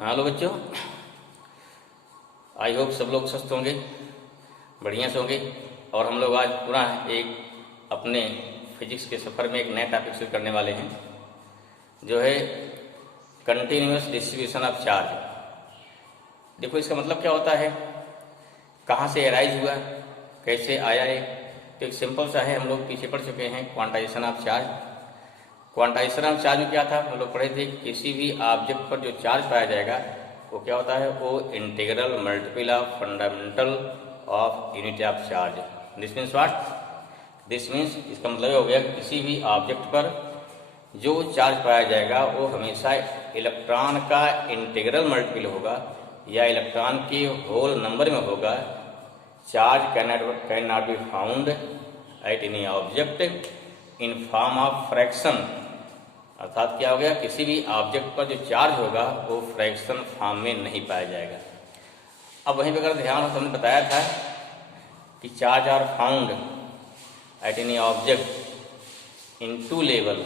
Hello बच्चों, I hope सब लोग स्वस्थ होंगे, बढ़िया से होंगे। और हम लोग आज पुनः एक अपने फिजिक्स के सफ़र में एक नया टॉपिक शुरू करने वाले हैं, जो है कंटिन्यूअस डिस्ट्रीब्यूशन ऑफ चार्ज। देखो इसका मतलब क्या होता है, कहाँ से अराइज हुआ, कैसे आया है। तो एक सिंपल सा है, हम लोग पीछे पढ़ चुके हैं quantization of charge. Quantization of charge में क्या था, हम लोग पढ़े थे, किसी भी ऑब्जेक्ट पर जो चार्ज पाया जाएगा वो क्या होता है, वो integral multiple of fundamental of unit of charge. This means what, this means इसका मतलब हो गया किसी भी ऑब्जेक्ट पर जो चार्ज पाया जाएगा वो हमेशा इलेक्ट्रॉन का इंटीग्रल मल्टीपल होगा या इलेक्ट्रॉन के होल नंबर में होगा। Charge can not be found at any object in form of fraction. अर्थात क्या हो गया, किसी भी ऑब्जेक्ट पर जो चार्ज होगा वो फ्रैक्शन फॉर्म में नहीं पाया जाएगा। अब वहीं पर अगर ध्यान हो तो हमने बताया था कि charge are found at any object in two level.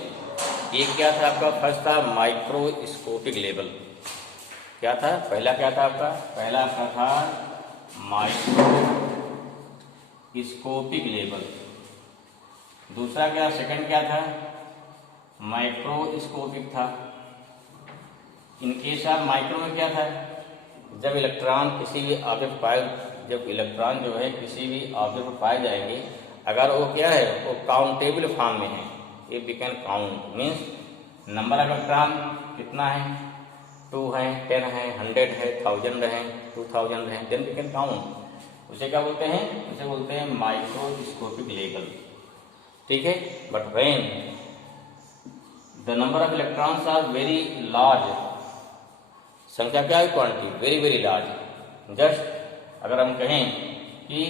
एक क्या था आपका, फर्स्ट था माइक्रोस्कोपिक लेवल। क्या था पहला, क्या था आपका पहला, आपका था माइक्रोस्कोपिक लेवल। दूसरा क्या, सेकंड क्या था, माइक्रोस्कोपिक था। इनकेस ऑफ माइक्रो में क्या था, जब इलेक्ट्रॉन किसी भी ऑब्जेक्ट पाए, जब इलेक्ट्रॉन जो है किसी भी ऑब्जेक्ट पर पाए जाएंगे, अगर वो क्या है, वो काउंटेबल फॉर्म में है, if we can count means number of electron कितना है, 2 है, 10 है, 100 है, 1000 है, 2000 है, देन वी कैन काउंट। उसे क्या बोलते हैं, उसे बोलते हैं माइक्रोस्कोपिक लेवल। ठीक है, but when the number of electrons are very large, संख्या क्या है, quantity very very large. Just अगर हम कहें कि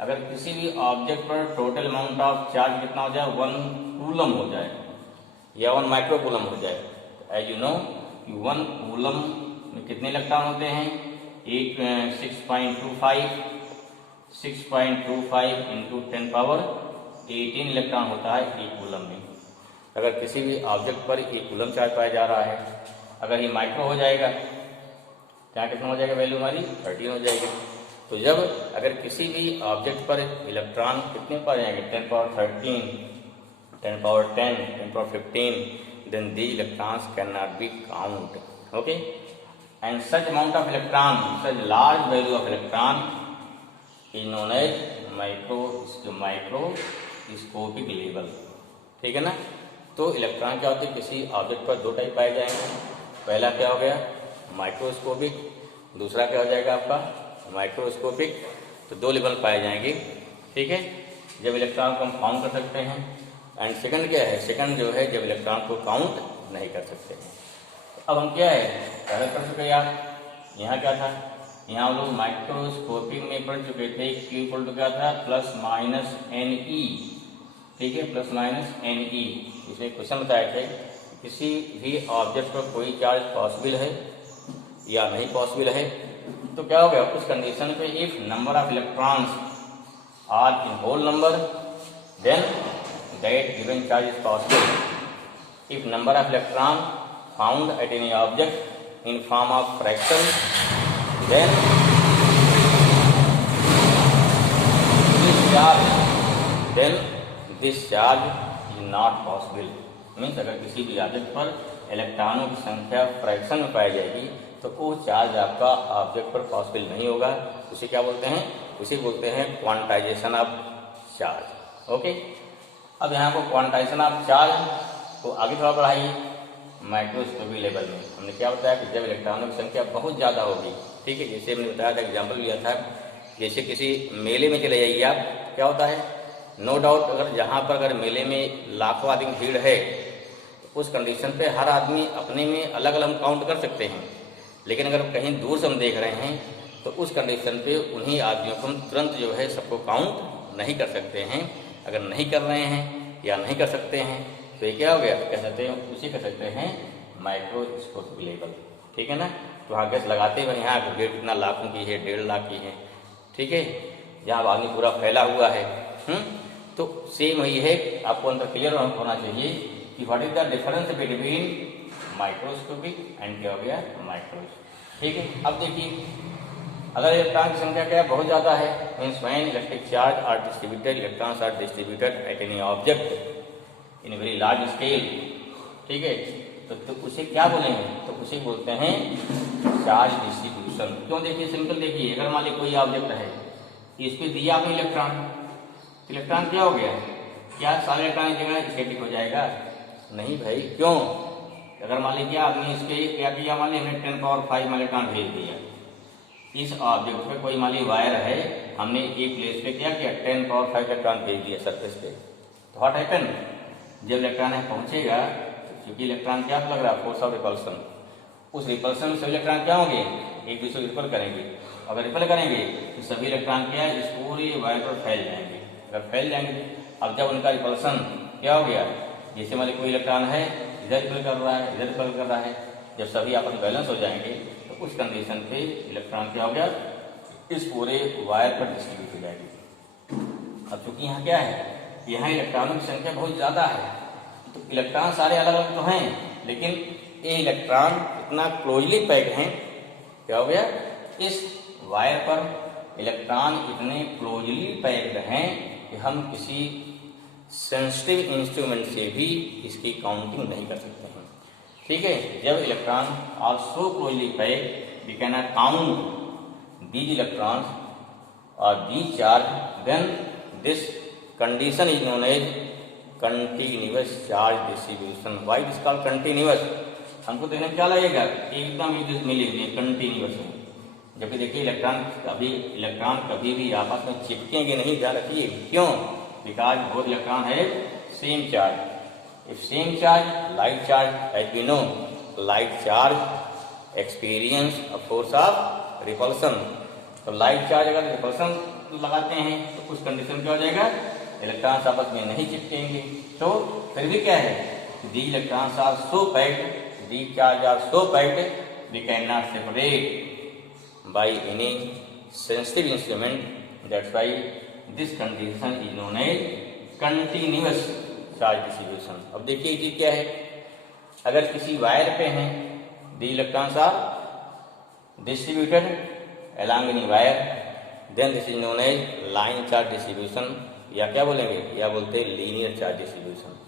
अगर किसी भी ऑब्जेक्ट पर टोटल अमाउंट ऑफ चार्ज कितना हो जाए, 1 कूलम हो जाए या 1 माइक्रो कूलम हो जाए। एज यू नो कि 1 कूलम में कितने इलेक्ट्रॉन होते हैं, एक 6.25 इंटू 10 पावर 18 इलेक्ट्रॉन होता है एक कूलम में। अगर किसी भी ऑब्जेक्ट पर एक कूलम चार्ज पाया जा रहा है, अगर ये माइक्रो हो जाएगा, क्या कितना हो जाएगा, वैल्यू हमारी 13 हो जाएगी। तो जब अगर किसी भी ऑब्जेक्ट पर इलेक्ट्रॉन कितने पाए जाएंगे, 10 power 13, 10 power 10, 10 power 15, then these electrons cannot be counted. Okay, and such amount of electron, such large value of electron is known as microscopic level. ठीक है ना। तो इलेक्ट्रॉन क्या होते हैं, किसी ऑब्जेक्ट पर 2 टाइप पाए जाएंगे। पहला क्या हो गया, माइक्रोस्कोपिक, दूसरा क्या हो जाएगा आपका माइक्रोस्कोपिक। तो 2 लेवल पाए जाएंगे। ठीक है, जब इलेक्ट्रॉन को हम काउंट कर सकते हैं। एंड सेकंड क्या है, सेकंड जो है जब इलेक्ट्रॉन को काउंट नहीं कर सकते हैं। अब हम क्या है, पहले पढ़ चुके यार, यहाँ क्या था, यहाँ हम लोग माइक्रोस्कोपिक में पढ़ चुके थे, Q इक्वल टू क्या था, ±NE। ठीक है, ±NE। इसमें क्वेश्चन बताए थे किसी भी ऑब्जेक्ट पर कोई चार्ज पॉसिबल है या नहीं पॉसिबल है, तो क्या हो गया, उस कंडीशन पे if number of electrons are in whole number then that given charge is possible. If number of electron found at any object in form of fraction then this charge is not possible। Means अगर किसी भी object पर इलेक्ट्रॉनों की संख्या fraction में पाई जाएगी तो वो चार्ज आपका ऑब्जेक्ट पर पॉसिबल नहीं होगा। उसे क्या बोलते हैं, उसे बोलते हैं क्वांटाइजेशन ऑफ चार्ज। ओके, अब यहाँ को क्वांटाइजेशन ऑफ चार्ज को आगे थोड़ा बढ़ाइए। माइक्रोस्कोपिक लेवल में हमने क्या बताया कि जब इलेक्ट्रॉनों की संख्या बहुत ज़्यादा होगी, ठीक है, जैसे हमने बताया था, एग्जाम्पल लिया था, जैसे किसी मेले में चले जाइए आप, क्या होता है, नो डाउट अगर जहाँ पर अगर मेले में लाखों आदमी भीड़ है, उस कंडीशन पे हर आदमी अपने में अलग अलग हम काउंट कर सकते हैं। लेकिन अगर कहीं दूर से हम देख रहे हैं तो उस कंडीशन पे उन्हीं आदमियों को हम तुरंत जो है सबको काउंट नहीं कर सकते हैं। अगर नहीं कर रहे हैं या नहीं कर सकते हैं तो ये क्या हो गया, कह सकते हैं, उसे कह सकते हैं माइक्रोस्कोपिक लेवल। ठीक है ना। तो वहाँ गैस लगाते हुए यहाँ भीड़ कितना लाखों की है, 1.5 लाख की है। ठीक है, जहाँ आदमी पूरा फैला हुआ है। तो सेम वही है, आपको अंदर क्लियर होना चाहिए कि what is the difference between microscopic and क्या हो गया माइक्रोस्कोपिक। ठीक है। अब देखिए, अगर इलेक्ट्रॉन की संख्या क्या है, बहुत ज़्यादा है, means when electric charge are distributed, electrons are distributed at any object in very large scale, ठीक है, तो उसे क्या बोलेंगे, तो उसे बोलते हैं चार्ज डिस्ट्रीब्यूशन। क्यों, देखिए सिंपल, देखिए अगर मान लीजिए कोई ऑब्जेक्ट है, इस पर दिया आपने इलेक्ट्रॉन, इलेक्ट्रॉन क्या हो गया, क्या सारे इलेक्ट्रॉन की जगह स्टैटिक हो जाएगा, नहीं भाई, क्यों, अगर मान लीजिए आपने इसके क्या किया, मान लीजिए हमने 10 पावर 5 में इलेक्ट्रॉन भेज दिया, इस ऑब्जेक्ट पे कोई मान लीजिए वायर है, हमने एक प्लेस पे क्या किया, 10 पावर 5 इलेक्ट्रॉन भेज दिया सरफेस पे, तो व्हाट हैपन, जब इलेक्ट्रॉन है पहुंचेगा, क्योंकि इलेक्ट्रॉन क्या लग रहा है, फोर्स ऑफ रिपल्सन, उस रिपल्सन से इलेक्ट्रॉन क्या होंगे, एक दूसरे को रिपल करेंगे, अगर रिपल करेंगे तो सभी इलेक्ट्रॉन क्या है, इस पूरे वायर पर फैल जाएंगे, अगर फैल जाएंगे, अब जब उनका रिपल्सन क्या हो गया, जैसे मान लीजिए कोई इलेक्ट्रॉन है इधर रिपल कर रहा है, इधर रिपल कर रहा है, जब सभी आपस में बैलेंस हो जाएंगे तो उस कंडीशन पे इलेक्ट्रॉन क्या हो गया, इस पूरे वायर पर डिस्ट्रीब्यूट हो जाएगी। अब चूंकि यहाँ क्या है, यहाँ इलेक्ट्रॉनों की संख्या बहुत ज़्यादा है, तो इलेक्ट्रॉन सारे अलग अलग तो हैं, लेकिन ये इलेक्ट्रॉन इतना क्लोजली पैक्ड हैं, क्या हो गया, इस वायर पर इलेक्ट्रॉन इतने क्लोजली पैक्ड हैं कि हम किसी सेंसिटिव इंस्ट्रूमेंट से भी इसकी काउंटिंग नहीं कर सकते हैं, ठीक है। जब electron are so closely packed we can not count these electrons और these charge, then this condition is known as continuous charge distribution. Why this called continuous, हमको देखने में क्या लगेगा, एकदम मिली हुई कंटिन्यूअस है, जबकि देखिए इलेक्ट्रॉन कभी भी आपस में चिपकेंगे नहीं, ध्यान रखिए, क्यों, बिकॉज बोथ इलेक्ट्रॉन है same charge, if same charge light charge, as we know light charge experience a force of repulsion, तो लाइट चार्ज अगर रिपल्सन लगाते हैं तो उस कंडीशन क्या हो जाएगा, इलेक्ट्रॉन्स आपस में नहीं चिपकेंगे, तो फिर भी क्या है, the electrons are so packed, the charge are so packed, we can not separate by any sensitive instrument, that's why this condition is known as continuous charge distribution। अब देखिए ये क्या है, अगर किसी वायर पे हैं, the electrons are distributed along any wire, then this is known as line charge distribution, या क्या बोलेंगे, या बोलते हैं लीनियर चार्ज डिस्ट्रीब्यूशन।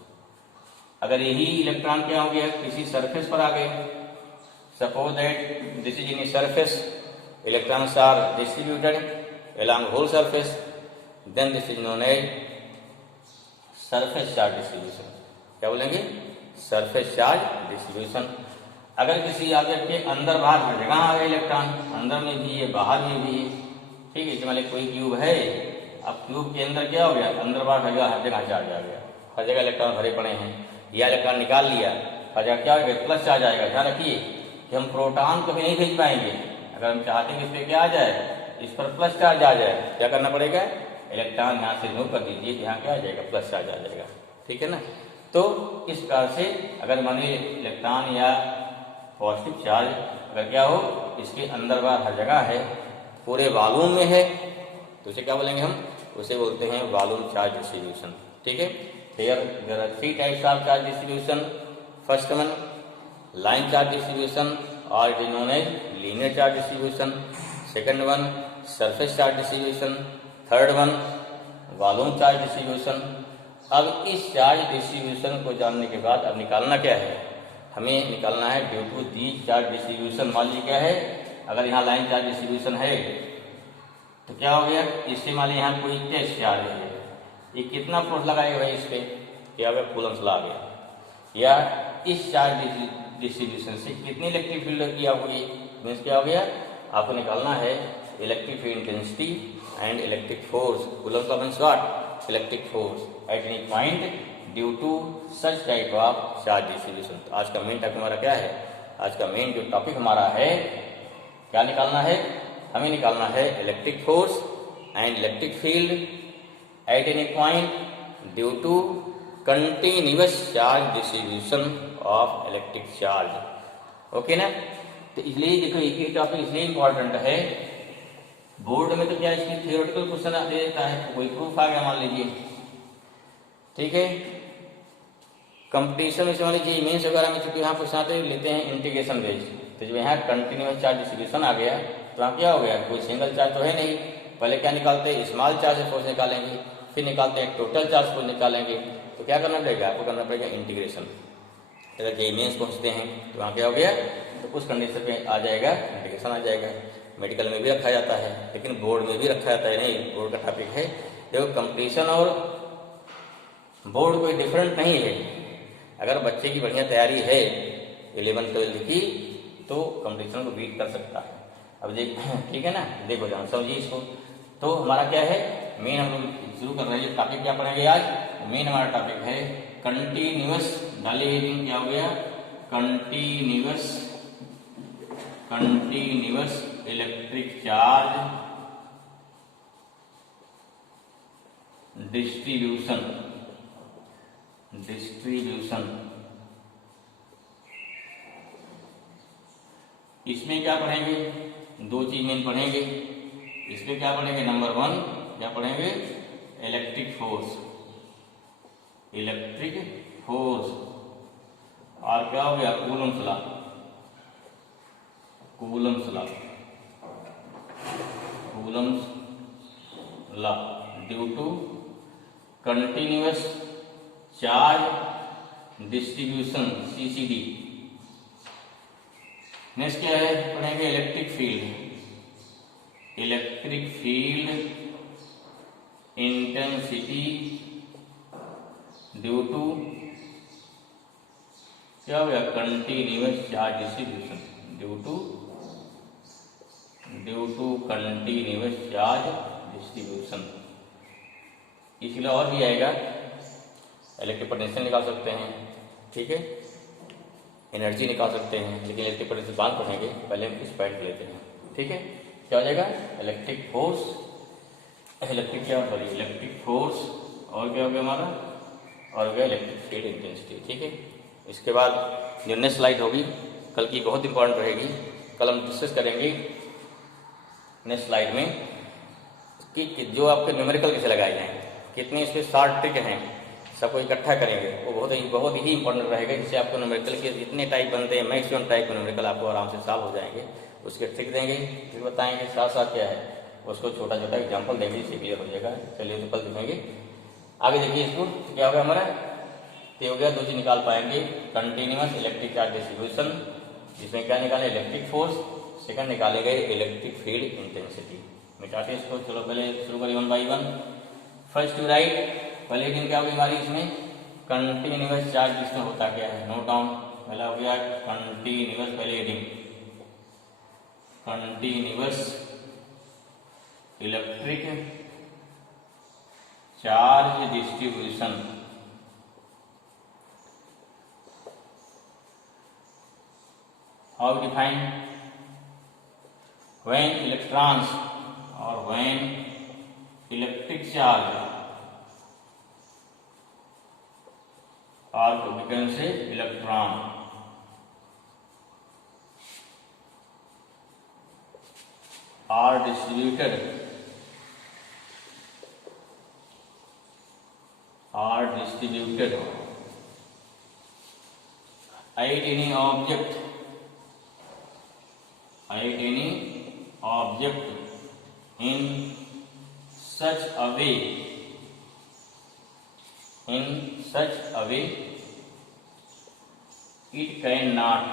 अगर यही इलेक्ट्रॉन क्या हो गया, किसी सरफेस पर आ गए, suppose that this is in surface, electrons are distributed along whole surface, then this is known as surface charge distribution। क्या बोलेंगे, surface charge distribution। अगर किसी ऑब्जेक्ट के अंदर बाहर हर जगह आ गए इलेक्ट्रॉन, अंदर में भी है बाहर में भी है, ठीक है, जैसे कोई क्यूब है, अब क्यूब के अंदर क्या हो गया, अंदर बाहर हर जगह चार्ज आ गया, हर जगह इलेक्ट्रॉन भरे पड़े हैं, या इलेक्ट्रॉन निकाल लिया, हर जगह क्या हो गया, प्लस चार्ज आएगा। ध्यान रखिए कि हम प्रोटॉन कभी नहीं भेज पाएंगे, अगर हम चाहते हैं कि इस पर क्या आ जाए, इस पर प्लस चार्ज आ जाए, क्या करना पड़ेगा, इलेक्ट्रॉन यहाँ से रिमूव कर दीजिए, यहाँ क्या आ जाएगा, प्लस चार्ज आ जाएगा, ठीक है ना। तो इस प्रकार से अगर माने इलेक्ट्रॉन या पॉजिटिव चार्ज अगर क्या हो, इसके अंदर बाहर हर जगह है, पूरे वॉल्यूम में है, तो उसे क्या बोलेंगे हम, उसे बोलते हैं वॉल्यूम चार्ज डिस्ट्रीब्यूशन, ठीक है। Here there are 3 types of charge distribution, first one line charge distribution or it is known as linear charge distribution, second one surface charge distribution, third one volume charge distribution। अब इस charge distribution को जानने के बाद अब निकालना क्या है, हमें निकालना है due to these charge distribution. मान लीजिए क्या है, अगर यहाँ लाइन चार्ज डिस्ट्रीब्यूशन है तो क्या हो गया, इससे मान लीजिए यहाँ कोई टेस्ट चार्ज है, ये कितना फोर्स लगाएगा भाई इस पर, क्या हो गया, कूलम्स ला गया, या इस चार्ज डिस्ट्रीब्यूशन से कितनी इलेक्ट्रिक फील्ड की होगी, मीन्स क्या हो गया, आपको निकालना है electric field intensity and electric force, Coulomb's law means what, electric force at any point due to such type of charge distribution. तो आज का मेन टॉपिक हमारा क्या है, आज का मेन जो टॉपिक हमारा है, क्या निकालना है, हमें निकालना है electric force and electric field at any point due to continuous charge distribution of electric charge, okay ना। तो इसलिए देखो एक ही टॉपिक इसलिए इंपॉर्टेंट है, बोर्ड में तो क्या इसकी थियोरेटिकल क्वेश्चन दे देता है, कोई प्रूफ आ गया मान लीजिए, ठीक है। कंपटीशन में मान लीजिए मेंस वगैरह में चूंकि यहाँ क्वेश्चन आते लेते हैं इंटीग्रेशन बेस्ड, तो जब यहाँ कंटिन्यूस चार्ज डिस्ट्रीब्यूशन आ गया तो यहाँ क्या हो गया, कोई सिंगल चार्ज तो है नहीं। पहले क्या निकालते हैं, स्मॉल चार्ज से फोर्स निकालेंगे, फिर निकालते हैं टोटल चार्ज फोर्स निकालेंगे। तो क्या करना पड़ेगा आपको, करना पड़ेगा इंटीग्रेशन। अगर जेईई मेंस पहुँचते हैं तो वहाँ क्या हो गया, तो उस कंडीशन पे आ जाएगा इंटीग्रेशन आ जाएगा। मेडिकल में भी रखा जाता है, लेकिन बोर्ड में भी रखा जाता है, नहीं बोर्ड का टॉपिक है। देखो कंपटीशन और बोर्ड कोई डिफरेंट नहीं है। अगर बच्चे की बढ़िया तैयारी है 11th-12th की तो कंपटीशन को बीट कर सकता है। अब देख ठीक है ना, देखो जान समझिए इसको। तो हमारा क्या है, मेन हम लोग शुरू कर रहे हैं टॉपिक, क्या पढ़ेंगे आज। मेन हमारा टॉपिक है कंटिन्यूअस, डाले हेडिंग क्या हो गया, कंटिन्यूअस इलेक्ट्रिक चार्ज डिस्ट्रीब्यूशन। इसमें क्या पढ़ेंगे, दो चीज में पढ़ेंगे। इसमें क्या पढ़ेंगे, नंबर 1 क्या पढ़ेंगे, इलेक्ट्रिक फोर्स, और क्या हो गया, Coulomb's law due to continuous charge distribution CCD। Next क्या है, पढ़ेंगे electric field intensity due to क्या हो गया, continuous charge distribution, due to continuous charge distribution. इसलिए और भी आएगा, इलेक्ट्रिक पोटेंशियल निकाल सकते हैं, ठीक है, एनर्जी निकाल सकते हैं, लेकिन इलेक्ट्रिक पोटेंशियल बाद पढ़ेंगे, पहले हम इस पॉइंट को लेते हैं, ठीक है। क्या हो जाएगा, इलेक्ट्रिक फोर्स और क्या हो गया हमारा, और हो गया इलेक्ट्रिक फील्ड इंटेंसिटी, ठीक है। इसके बाद जो नेक्स्ट स्लाइड होगी कल की बहुत इंपॉर्टेंट रहेगी, कल हम डिस्कस करेंगे नेक्स्ट स्लाइड में कि जो आपके न्यूमेरिकल कैसे लगाए जाएं, कितने इसमें शार्ट ट्रिक हैं, सबको इकट्ठा करेंगे, वो बहुत ही इंपॉर्टेंट रहेगा, जिससे आपको न्यूमेरिकल के जितने टाइप बनते हैं मैक्सिमम टाइप के न्यूमेरिकल आपको आराम से सॉल्व हो जाएंगे। उसके ट्रिक देंगे, फिर बताएंगे, साथ साथ क्या है उसको छोटा छोटा एग्जाम्पल देंगे, इससे क्लियर हो जाएगा। चलिए तो कल दिखेंगे, आगे देखिए इसको। तो क्या हो गया हमारा, तो हो गया, दो चीज निकाल पाएंगे, कंटिन्यूअस इलेक्ट्रिक चार्ज डिस्ट्रीब्यूशन, जिसमें क्या निकाले, इलेक्ट्रिक फोर्स, सेकंड निकालेंगे इलेक्ट्रिक फील्ड इंटेंसिटी। मिटाते इसको, चलो पहले शुरू करिए 1 by 1। फर्स्ट टू राइट, पहले दिन क्या होगी हमारी इसमें, कंटिन्यूअस चार्ज इसमें होता क्या है, नोट डाउन। पहला हो गया कंटिन्यूअस, पहले heading continuous electric charge distribution. How define, when electrons और व्हेन इलेक्ट्रिक चार्ज और we can say electron are distributed at any object in such a way it cannot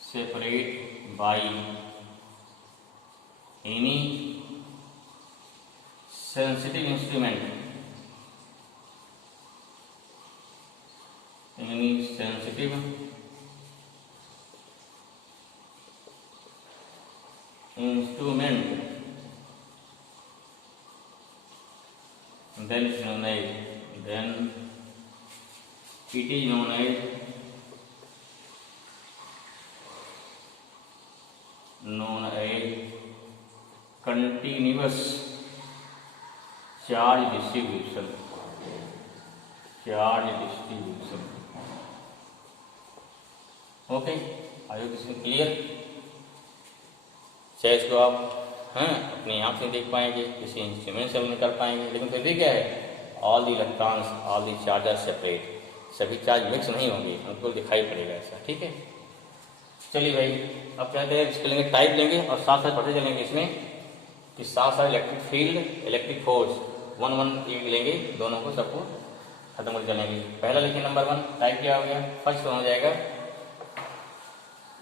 separate by any sensitive instrument, then it is known as continuous charge distribution। Okay, I hope इसमें clear. चाहे इसको आप हैं अपनी आँख से देख पाएंगे, किसी इंस्ट्रूमेंट से नहीं कर पाएंगे, लेकिन फिर भी क्या है, all the electrons all the charge are separate, सभी चार्ज मिक्स नहीं होंगे, हमको दिखाई पड़ेगा ऐसा। ठीक है, चलिए भाई अब क्या कहते हैं, इसके लेंगे टाइप लेंगे और साथ साथ पढ़ते चलेंगे इसमें कि साथ साथ electric field electric force one one एक लेंगे, दोनों को सबको खत्म कर चलेंगे। पहला लिखिए नंबर 1 टाइप क्या हो गया, फर्स्ट हो जाएगा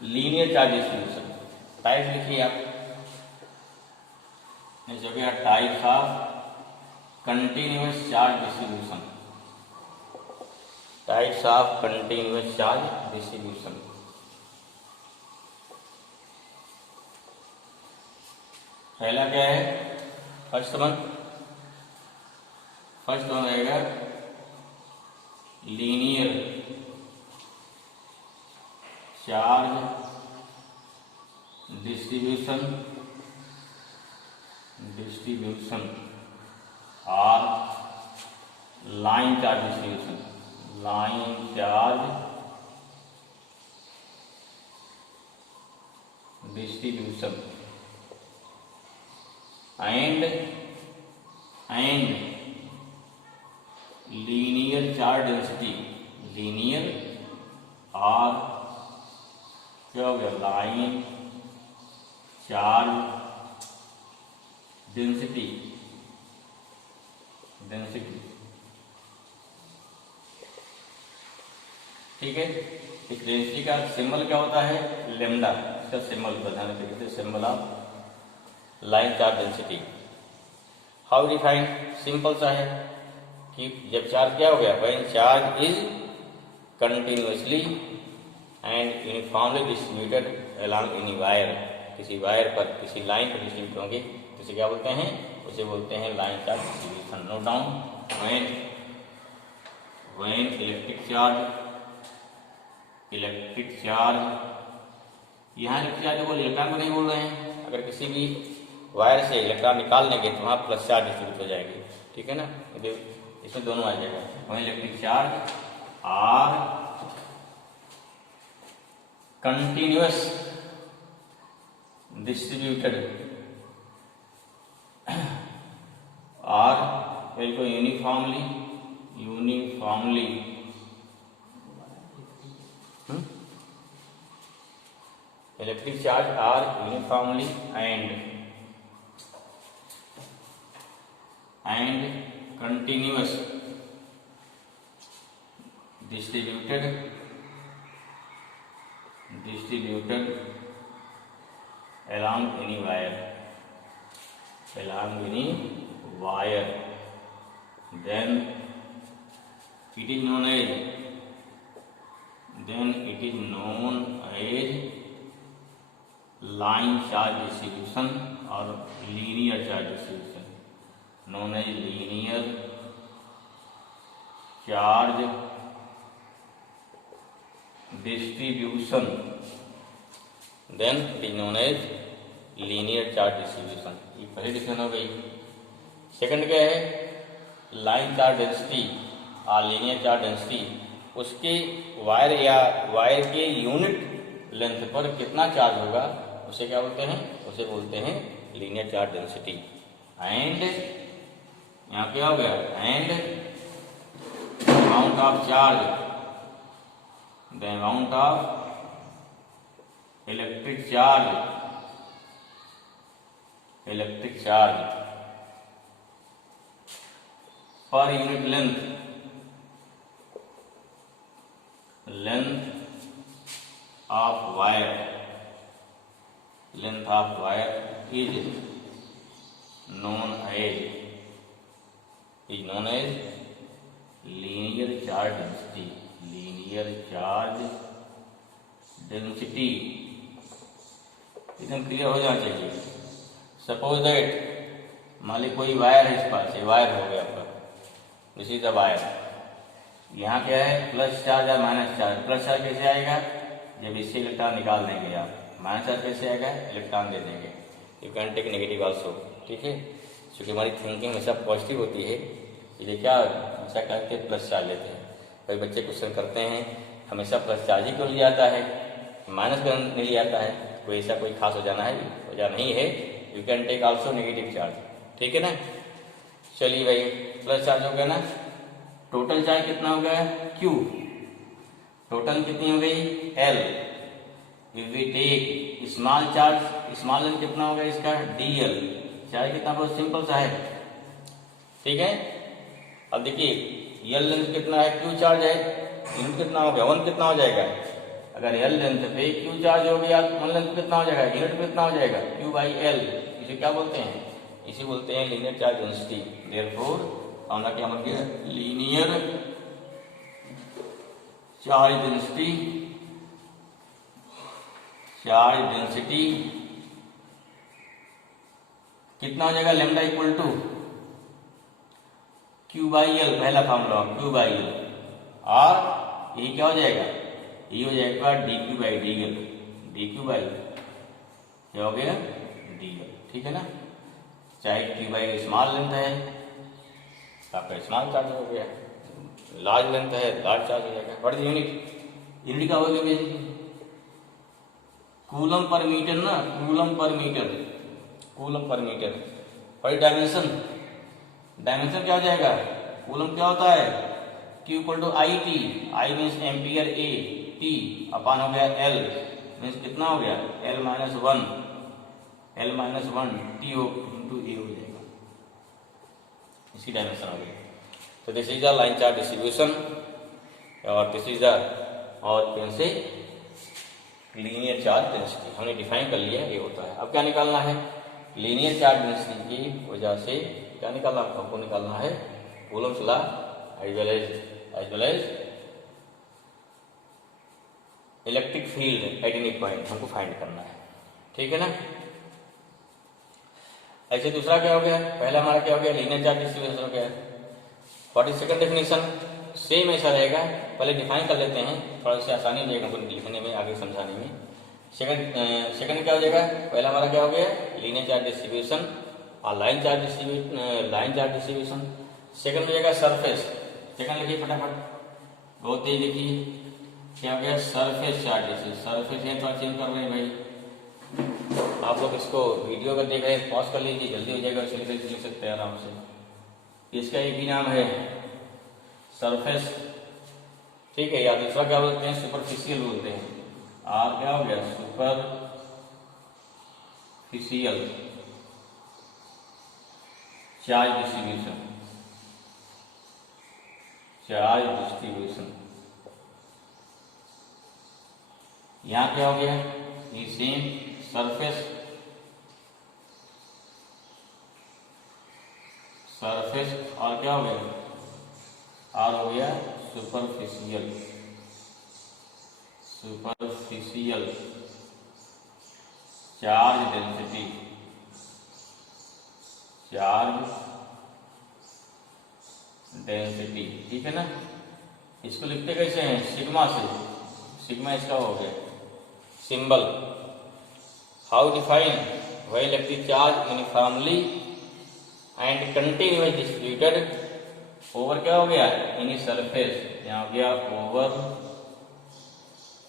लीनियर चार्ज डिस्ट्रीब्यूशन। टाइप लिखिए आप, इस हो गया type of continuous charge distribution, types of continuous charge distribution. पहला क्या है, फर्स्ट वन रहेगा लीनियर चार्ज डिस्ट्रीब्यूशन और line charge distribution, line charge distribution and linear charge density, linear और क्या हो गया लाइन चार्ज डेंसिटी, ठीक है। इस डेंसिटी का सिंबल क्या होता है, लेमडा, इसका सिंबल ध्यान रखिए, symbol of line charge density. How define, simple सा है कि जब चार्ज क्या हो गया, when charge is continuously and uniformly distributed along any wire, किसी वायर पर किसी लाइन पर डिस्ट्रीब्यूट होंगे तो उसे क्या बोलते हैं, उसे बोलते हैं line charge distribution. Note down, when electric charge, यहाँ इलेक्ट्रिक चार्ज बोल इलेक्ट्रॉन को नहीं बोल रहे हैं, अगर किसी भी वायर से इलेक्ट्रॉन निकाल लेंगे तो वहाँ प्लस चार्ज डिस्ट्रीब्यूट हो जाएगी, ठीक है ना, इसमें दोनों आ जाएगा। वहीं electric charge are continuous distributed और बिल्कुल uniformly electric charge are uniformly and continuous distributed along any wire, then it is known as line charge distribution or linear charge distribution, known as linear charge distribution, then it is known as linear charge distribution। ये पहली definition हो गई। Second क्या है, line charge density और linear charge density, उसके wire के unit length पर कितना चार्ज होगा उसे क्या बोलते हैं, उसे बोलते हैं लीनियर चार्ज डेंसिटी। एंड यहाँ क्या हो गया, and amount of charge, the amount of electric charge per unit length of wire is known as linear charge density। एकदम क्लियर हो जाना चाहिए। सपोज दैट मान ली कोई वायर है, इस पास से वायर हो गया आपका, दिस इज द वायर, यहाँ क्या है प्लस चार्ज और माइनस चार्ज। प्लस चार्ज कैसे आएगा, जब इससे इलेक्ट्रॉन निकाल देंगे आप, माइनस चार्ज कैसे आएगा, इलेक्ट्रॉन दे देंगे। You can take negative also, ठीक है, क्योंकि हमारी थिंकिंग हमेशा पॉजिटिव होती है, इसलिए क्या हमेशा कहते हैं प्लस चार्ज लेते हैं। कई बच्चे क्वेश्चन करते हैं हमेशा प्लस चार्ज ही क्यों लिया जाता है, माइनस क्यों नहीं लिया जाता है, कोई ऐसा कोई खास वजह नहीं है, you can take also negative charge, ठीक है ना। चलिए भाई, प्लस चार्ज हो गया ना, टोटल चार्ज कितना हो गया Q, टोटल कितनी हो गई L। If we take small charge, small length कितना हो गया इसका DL, चार्ज कितना बहुत सिंपल सा है, ठीक है। अब देखिए L लेंथ कितना है, Q चार्ज है, यूनिट कितना हो गया 1 कितना हो जाएगा, अगर L लेंथ पे Q चार्ज हो गया 1 लेंथ कितना हो जाएगा, यूनिट कितना हो जाएगा Q/L, इसे क्या बोलते हैं, इसे बोलते हैं linear charge density. Therefore formula क्या बन गया, linear charge density, charge density कितना हो जाएगा, लैम्डा इक्वल टू Q/L, पहला फॉर्मूला Q/L, और ये क्या हो जाएगा, ये हो जाएगा dQ/dL, dQ/L क्या हो गया dL, ठीक है ना। चाहे Q/L स्मॉल लेंथ है आपका स्मॉल चार्ज हो गया, लार्ज लेंथ है लार्ज चार्ज हो जाएगा। व्हाट इज यूनिट, यूनिट का हो गया बेसिकली कूलम पर मीटर ना, coulomb per metre, coulomb per metre. और डायमेंशन, डायमेंशन क्या हो जाएगा, कूलम क्या होता है Q = IT, I means ampere A, T अपान हो गया L मीन्स कितना हो गया L - 1, L - 1 T हो इंटू A हो जाएगा, इसी डायमेंशन हो गया। तो this is the line charge distribution, और दिस इज द, और कैसे लीनियर चार्ज डेंसिटी हमने डिफाइन कर लिया, ये होता है। अब क्या निकालना है, लीनियर चार्ज डेंसिटी की वजह से क्या निकालना, आपको निकालना है Coulomb's law as well as electric field at any point हमको फाइंड करना है, ठीक है ना। ऐसे दूसरा क्या हो गया, पहला हमारा क्या हो गया लीनियर चार्ज डिस्ट्रीब्यूशन हो गया। What is second definition, same ऐसा रहेगा, पहले डिफाइन कर लेते हैं, थोड़ा सा आसानी हो जाएगा हमको लिखने में, आगे समझाने में। सेकंड क्या हो जाएगा, पहला हमारा क्या हो गया लीनियर चार्ज डिस्ट्रीब्यूशन और लाइन चार्ज डिस्ट्रीब्यूशन। सेकंड हो जाएगा सरफेस, सेकंड लिखिए फटाफट, बहुत तेज लिखिए, क्या हो गया सरफेस चार्ज डिस्ट्रीब्यूशन। सरफेस है थोड़ा चेंज कर रहे हैं भाई, आप लोग इसको वीडियो का देख रहे हैं पॉज कर लीजिए, जल्दी हो जाएगा, इसलिए लिख सकते हैं आराम से। इसका एक ही नाम है सरफेस, ठीक है। या दूसरा क्या बोलते हैं सुपरफिशियल बोलते हैं, और क्या हो गया superficial charge distribution, charge distribution. यहां क्या हो गया, ये सेम सरफेस, सरफेस और क्या हो गया, और हो गया superficial, superficial charge density, charge density, ठीक है ना। इसको लिखते कैसे हैं, सिग्मा से, सिग्मा इसका हो गया symbol. How define, when electric charge uniformly and continuous distributed over क्या हो गया एनी सरफेस, यहाँ हो गया ओवर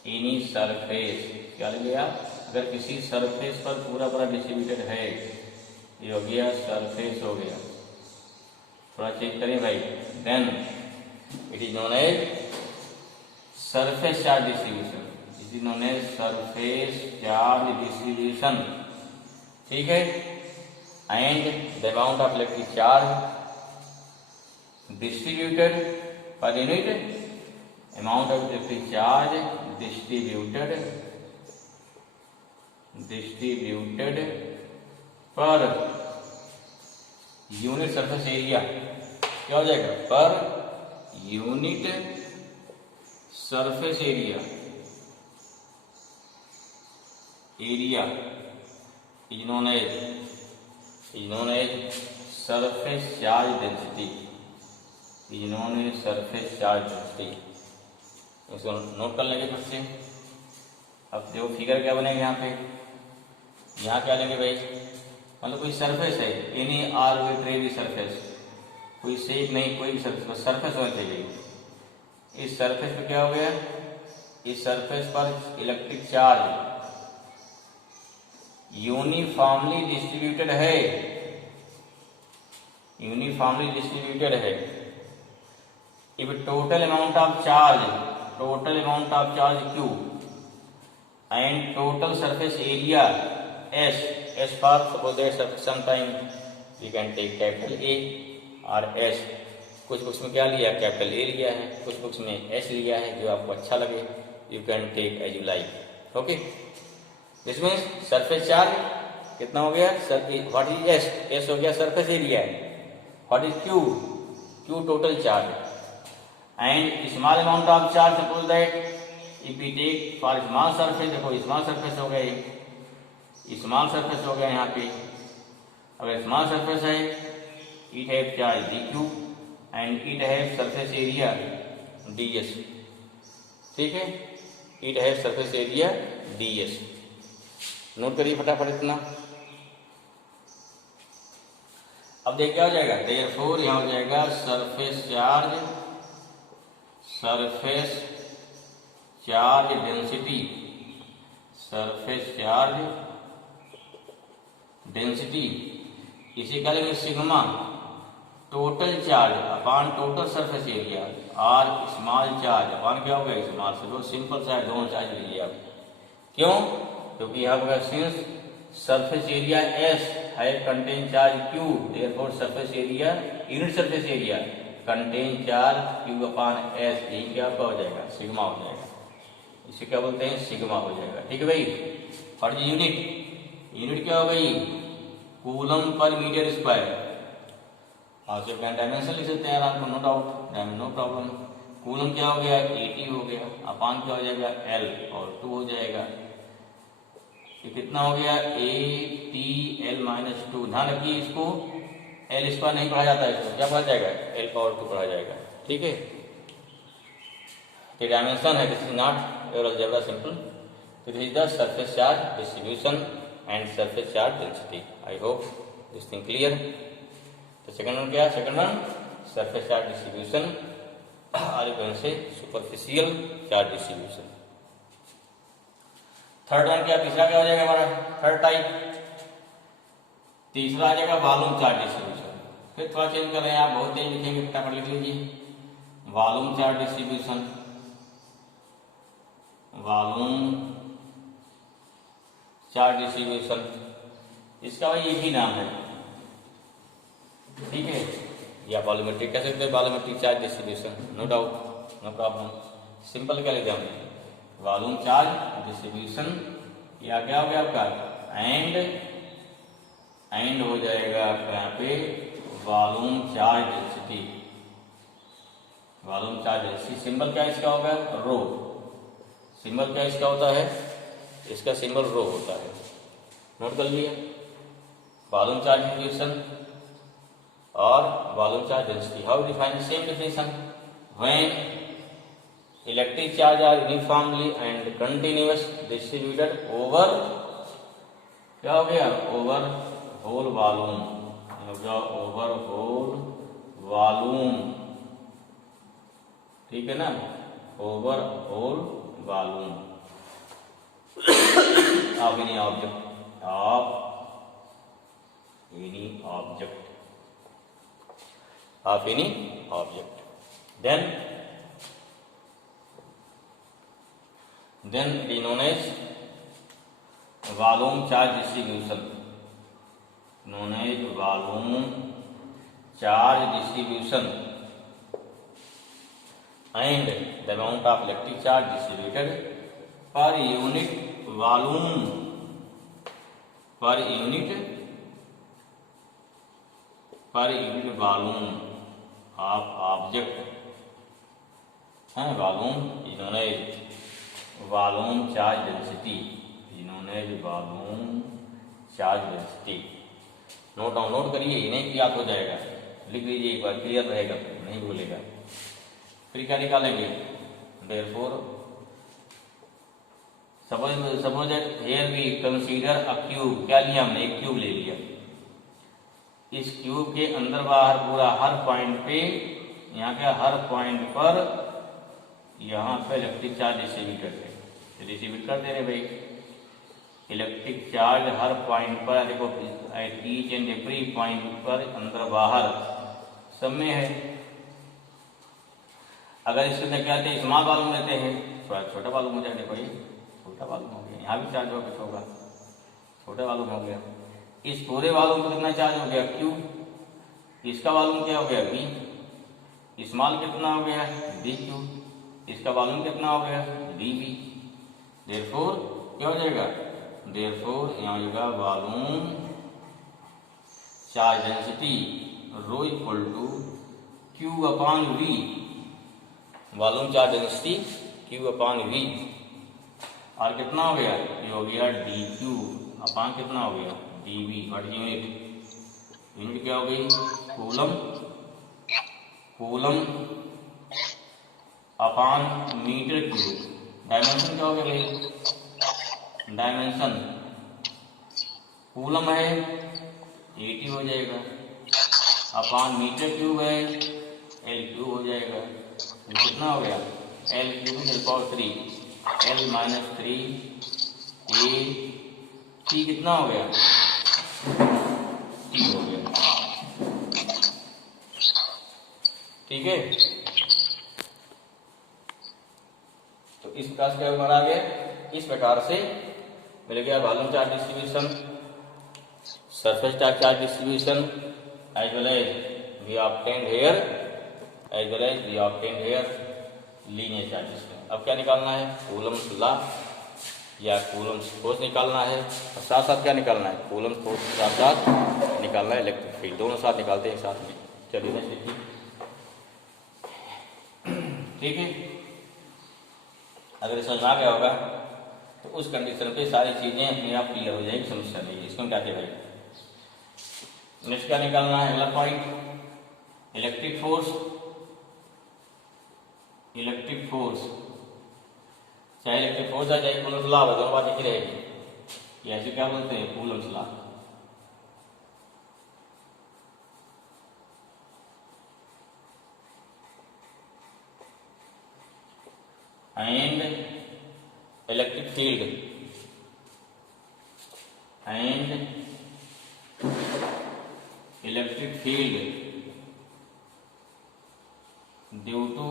एनी सरफेस, क्या लग गया, अगर किसी सरफेस पर पूरा पूरा डिस्ट्रीब्यूटेड है, ये हो गया सरफेस हो गया, थोड़ा चेक करें भाई, then it is known as surface charge distribution, it is known as surface charge distribution, ठीक है। And the amount of electric charge distributed per unit, amount of electric charge distributed per unit surface area, क्या हो जाएगा पर unit surface area, area is known as surface charge density, is known as surface charge density. इसको note कर लेंगे फिर से। अब देखो फिगर क्या बनेगा यहाँ पे, यहाँ क्या लेंगे भाई, मतलब कोई सरफेस है, एनी आर्बिट्रेरी सरफेस, कोई शेप नहीं, कोई भी सरफेस, सरफेस होना चाहिए। इस सरफेस पे क्या हो गया, इस सरफेस पर इलेक्ट्रिक चार्ज यूनिफॉर्मली डिस्ट्रीब्यूटेड है, यूनिफॉर्मली डिस्ट्रीब्यूटेड है। If total amount of charge Q and total surface area S for suppose that sometime we can take capital A or S। कुछ बुक्स में क्या लिया, कैपिटल A लिया है, कुछ books में S लिया है, जो आपको अच्छा लगे you can take as you like. Okay, this means surface charge कितना हो गया, व्हाट इज S हो गया surface area, what is Q total charge, and small amount of charge suppose that if we take for small surface, देखो small surface हो गया, small surface हो गया यहाँ पे। अगर स्मॉल सरफेस है it have charge dQ and it have surface area ds, ठीक है, it have surface area ds। Note करिए फटाफट इतना। अब देख क्या हो जाएगा, देयरफॉर यहाँ हो जाएगा surface charge density, surface charge density इसे क्या लेंगे sigma total charge upon total surface area और स्मॉल चार्ज अपॉन क्या होगा स्मॉल से, दो सिंपल सा दोनों चार्ज लीजिए आप। क्यों, क्योंकि यहाँ पर सिंस सरफेस एरिया S है contain charge Q, therefore surface area unit surface area contain charge Q upon S, यही क्या आपका हो जाएगा सिग्मा हो जाएगा, इसे क्या बोलते हैं सिग्मा हो जाएगा। ठीक है भाई, और यूनिट क्या हो गई कूलम पर मीटर स्क्वायर, आप जब डायमेंशन लिख सकते हैं आपको, no doubt, no problem. Coulomb क्या हो गया 80 हो गया, अपान क्या हो जाएगा L और 2 हो जाएगा, ये कितना हो गया 80L-2। ध्यान रखिए इसको L स्क्वायर नहीं पढ़ा जाता है, इसको क्या पढ़ा जाएगा L/2 पढ़ा जाएगा। ठीक है, ये डायमेंशन है, this is not algebra simple. तो this is the surface charge distribution and surface charge density. I hope this thing clear. तो सेकंड वन क्या है, second one surface charge distribution और you can say superficial charge distribution. Third one क्या, तीसरा क्या हो जाएगा हमारा थर्ड टाइप, तीसरा आ जाएगा वॉल्यूम चार्ज डिस्ट्रीब्यूशन। फिर थोड़ा चेंज कर रहे हैं आप, बहुत तेज लिखेंगे फटाफट लिख लीजिए, volume charge distribution, volume charge distribution, इसका भाई एक ही नाम है। ठीक है, या वॉल्यूमेट्रिक कह सकते हैं, volumetric charge distribution, no doubt, no problem. Simple क्या लिखा हमने वॉल्यूम चार्ज डिस्ट्रीब्यूशन, या क्या हो गया आपका एंड हो जाएगा आपका यहाँ पे volume charge density, volume charge density. Symbol क्या इसका होगा रो, सिंबल क्या इसका होता है, इसका सिंबल रो होता है, नोट कर लिया। वॉल्यूम चार्ज डिस्ट्रीब्यूशन और volume charge density, how define same definition, when electric charge are uniformly and continuous distributed over क्या हो गया over whole volume, over whole volume, ठीक है ना, over whole volume of any object, of any object, of any object. then it is known as volume charge distribution, known as volume charge distribution and the amount of electric charge distributed per unit volume, per unit volume of object, volume is known as volume charge density, इन्होंने volume charge density. Note down, note करिए, नहीं कि याद हो जाएगा, लिख लीजिए एक बार, क्लियर रहेगा, नहीं भूलेगा। फिर क्या निकालेंगे, therefore suppose here we consider a cube, क्या लिया हमने एक क्यूब ले लिया, इस क्यूब के अंदर बाहर पूरा हर पॉइंट पे, यहाँ के हर पॉइंट पर यहाँ पे इलेक्ट्रिक चार्ज डिस्ट्रीब्यूट कर दे रहे भाई, इलेक्ट्रिक चार्ज हर पॉइंट पर, देखो at each and every point पर, अंदर बाहर सब में है। अगर इसके अंदर क्या होते हैं, स्मॉल वॉल्यूम लेते हैं, थोड़ा छोटा वॉल्यूम हो जाएगा। देखो ये छोटा वॉल्यूम हो गया, यहाँ भी चार्ज होगा, कुछ होगा, छोटा वॉल्यूम हो गया। इस पूरे वॉल्यूम को कितना चार्ज हो गया, क्यू। इसका वॉल्यूम क्या हो गया, वी। स्मॉल कितना हो गया, डी क्यू। इसका वॉल्यूम कितना हो गया, डी वी। देयरफॉर क्या हो जाएगा, देयरफॉर यहाँ हो जाएगा volume charge density rho equal to Q upon V. Volume charge density Q upon V. और कितना हो गया, ये हो गया डी क्यू अपॉन कितना हो गया, डी वी। और यूनिट, यूनिट क्या हो गई, coulomb. Coulomb upon metre cube. Dimension क्या हो गया भाई, डायमेंशन कूलम है 80 हो जाएगा, अपॉन मीटर क्यूब है एल क्यूब हो जाएगा। कितना हो गया, L cube × 3, L minus 3 A T कितना हो गया, टी हो गया। ठीक है, तो इस प्रकार से क्या बना गया, इस प्रकार से मिल गया volume charge distribution, surface charge distribution, as well as we obtained here, as well as we obtained here linear charges. अब क्या निकालना है, कूलम्स लॉ या कूलम्स फोर्स निकालना है, और साथ साथ क्या निकालना है, कूलम्स फोर्स के साथ साथ निकालना है इलेक्ट्रिक फील्ड, दोनों साथ निकालते हैं साथ में। चलिए देखिए, ठीक है। अगर समझ में आ गया होगा तो उस कंडीशन पे सारी चीजें अपने आप क्लियर हो जाएगी, समस्या नहीं है। इसको क्या कहते हैं भाई, नेक्स्ट क्या निकालना है, अगला point electric force. Electric force, चाहे इलेक्ट्रिक फोर्स आ चाहे कूलम्स लॉ, दोनों बात एक ही रहेगी। ऐसे क्या बोलते हैं, coulomb's law. And electric field, and electric field due to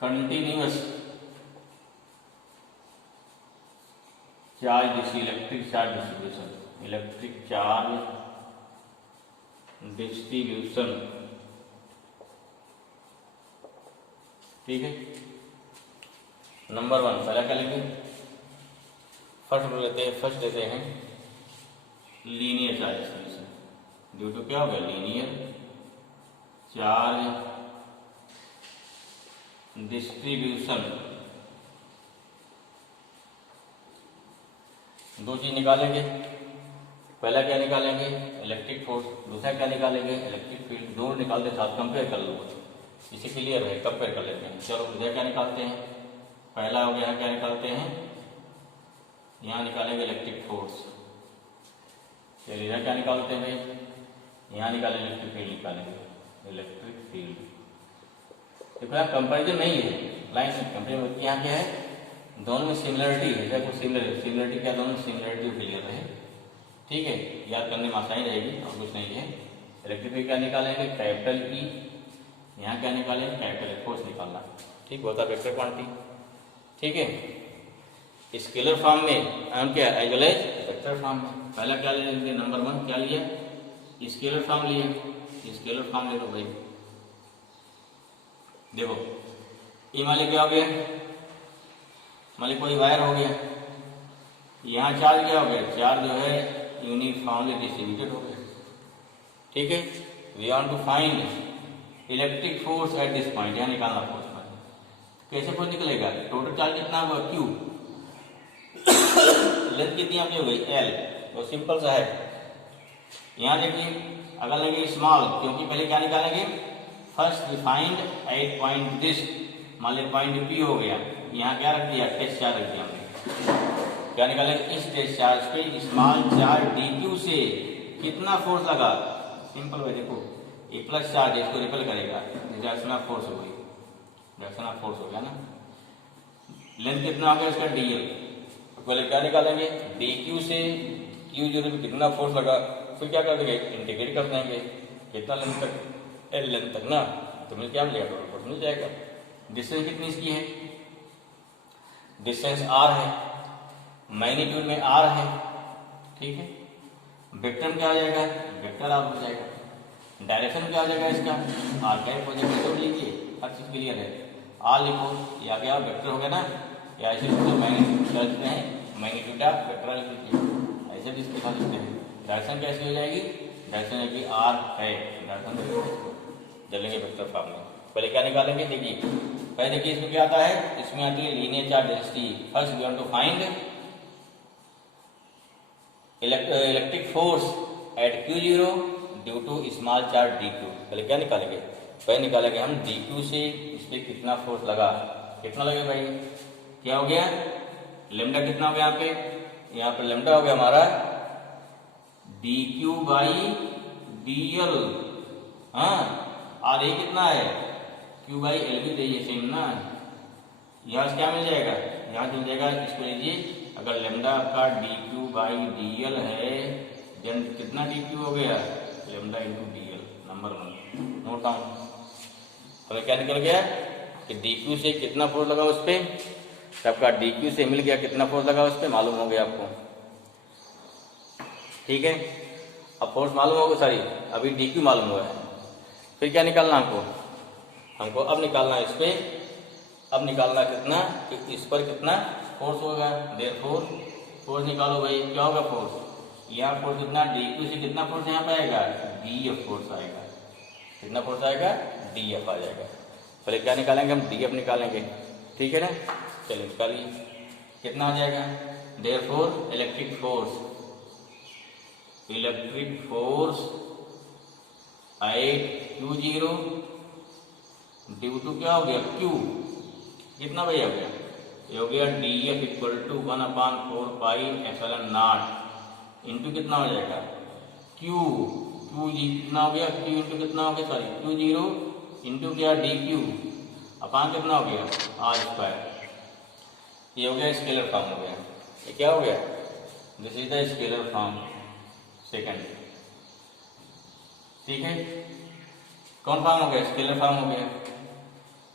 continuous charge, electric charge distribution, electric charge distribution. ठीक है, नंबर 1 पहला क्या लेंगे, फर्स्ट लेते हैं, फर्स्ट लेते हैं linear charge distribution. Due to क्या हो गया, लीनियर चार्ज डिस्ट्रीब्यूशन। दो चीज निकालेंगे, पहला क्या निकालेंगे, इलेक्ट्रिक फोर्स, दूसरा क्या निकालेंगे, इलेक्ट्रिक फील्ड। दोनों निकालते साथ कंपेयर कर लो, इसे क्लियर है, कंपेयर कर लेते हैं। चलो इधर क्या निकालते हैं, पहला हो गया, क्या निकालते हैं, यहाँ निकालेंगे इलेक्ट्रिक फोर्स। चलिए इधर क्या निकालते हैं भाई, यहाँ निकालेंगे इलेक्ट्रिक फील्ड, निकालेंगे इलेक्ट्रिक फील्ड। देखो यहाँ कंपेरिजन नहीं है, लाइन से कंपेरिजन। यहाँ क्या है, दोनों में सिमिलरिटी है, देखो सिमिलरिटी क्या, दोनों सिमिलरिटी क्लियर है। ठीक है, याद करने में आसानी रहेगी और कुछ नहीं है। इलेक्ट्रिक फील्ड क्या निकालेंगे, कैपिटल ई। यहाँ क्या निकालेंगे, कैपिटल फोर्स निकालना। ठीक, होता है वेक्टर क्वांटिटी। ठीक है, स्केलर फॉर्म में हम क्या, as well as vector form में। पहला क्या ले लेंगे, नंबर 1 क्या लिया, स्केलर फॉर्म लिया। स्केलर फॉर्म ले लो भाई। देखो ये मान ली क्या हो गया, मान ली कोई वायर हो गया, यहाँ चार्ज क्या हो गया, चार्ज जो है यूनिफॉर्मली डिस्ट्रीब्यूटेड हो गया। ठीक है, we want to find electric force at this point, यहाँ निकालना फोर्स। कैसे फोर्स निकलेगा, टोटल चार्ज कितना हुआ, क्यू। लेंथ कितनी आपकी हो गई, एल। तो सिंपल सा है। यहाँ देखिए, अगर लगे स्मॉल, क्योंकि पहले क्या निकालेंगे, first we find at point this, मान लीजिए पॉइंट पी हो गया, यहाँ क्या रख दिया, टेस्ट चार्ज रख दिया हमने। क्या निकालेंगे, इस टेस्ट चार्ज पे स्मॉल चार्ज डी क्यू से कितना फोर्स लगा। सिंपल है, देखो ये प्लस चार्ज इसको रिपेल करेगा, डायरेक्शन ऑफ फोर्स हो गई, डायरेक्शन ऑफ फोर्स हो गया ना। लेंथ कितना हो गया इसका, डीएल। पहले क्या निकालेंगे, डी क्यू से क्यू जीरो पे कितना फोर्स लगा, फिर क्या कर देंगे, इंटीग्रेट कर देंगे कितना लेंथ तक, एल लेंथ तक ना, तो मिल क्या मिलेगा, टोटल फोर्स मिल जाएगा। डिस्टेंस कितनी इसकी है, डिस्टेंस आर है, मैग्नीट्यूड में आर है, ठीक है। वेक्टर में क्या आ जाएगा, वेक्टर आर हो जाएगा। डायरेक्शन में क्या आ जाएगा इसका, आर कैप हो जाएगा। तो लीजिए हर चीज क्लियर है, आर लिखो या क्या वेक्टर हो गया ना, या ऐसे मैग्नीट्यूड लिखते हैं, मैग्नीट्यूड आप वेक्टर लिख लीजिए, ऐसे भी इसके साथ लिखते हैं। डायरेक्शन कैसे हो जाएगी, डायरेक्शन है कि आर है, डायरेक्शन चलेंगे वेक्टर फॉर्म में। पहले क्या निकालेंगे, देखिए पहले देखिए इसमें क्या आता है, इसमें आती है linear charge density. First we want to find electric force at Q0 due to small charge DQ। पहले क्या निकालेंगे, पहले निकालेंगे हम DQ से इस पर कितना फोर्स लगा, कितना लगे भाई, क्या हो गया, लेमडा कितना हो गया यहाँ पे लेमडा हो गया हमारा DQ बाई DL। हाँ, और ये कितना है, Q बाई L भी चाहिए सेम ना, यहाँ से क्या मिल जाएगा, यहाँ से मिल जाएगा, इसको लीजिए अगर लेमडा आपका DQ बाई DL है, देन कितना DQ हो गया, lambda into DL, number 1 note down. हमें क्या निकल गया कि DQ से कितना फोर्स लगा उस पर, सबका DQ से मिल गया कितना फोर्स लगा उस पर, मालूम हो गया आपको, ठीक है। अब फोर्स मालूम होगा, सॉरी अभी DQ मालूम हुआ है, फिर क्या निकालना हमको अब निकालना इस पर, अब निकालना कितना कि इस पर कितना फोर्स होगा, देयरफॉर फोर्स निकालो भाई, क्या होगा फोर्स, यहाँ फोर्स कितना, DQ से कितना फोर्स यहाँ पे आएगा, DF फोर्स आएगा, कितना फोर्स आएगा, DF आ जाएगा। पहले क्या निकालेंगे हम, DF निकालेंगे, ठीक है ना, चलिए निकालिए कितना आ जाएगा, therefore electric force at Q0 due to क्या हो गया, Q कितना भाई हो गया, ये हो गया DF equal to 1/4 pi epsilon naught into कितना हो जाएगा, Q कितना हो गया, Q इंटू कितना हो गया, सॉरी Q0 इंटू क्या DQ अपान कितना हो गया, R स्क्वायर। ये हो गया स्केलर फॉर्म हो गया, ये क्या हो गया, this is the scalar form second, ठीक है। कौन फॉर्म हो गया, स्केलर फॉर्म हो गया।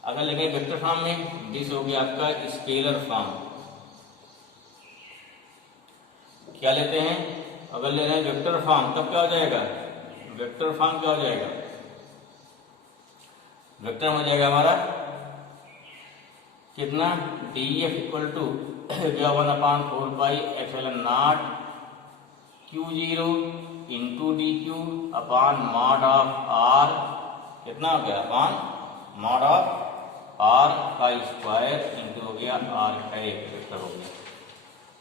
अगर लगे वेक्टर फॉर्म में, दिस हो गया आपका स्केलर फॉर्म। क्या लेते हैं, अगर ले रहे हैं वेक्टर फॉर्म तब क्या हो जाएगा, वेक्टर फॉर्म क्या हो जाएगा, वेक्टर हो जाएगा हमारा कितना, DF equal to 1/4 pi epsilon naught Q0 into DQ upon mod of R, कितना हो गया, अपान मॉड ऑफ R का स्क्वायर इंटू हो गया R का एक वेक्टर हो गया।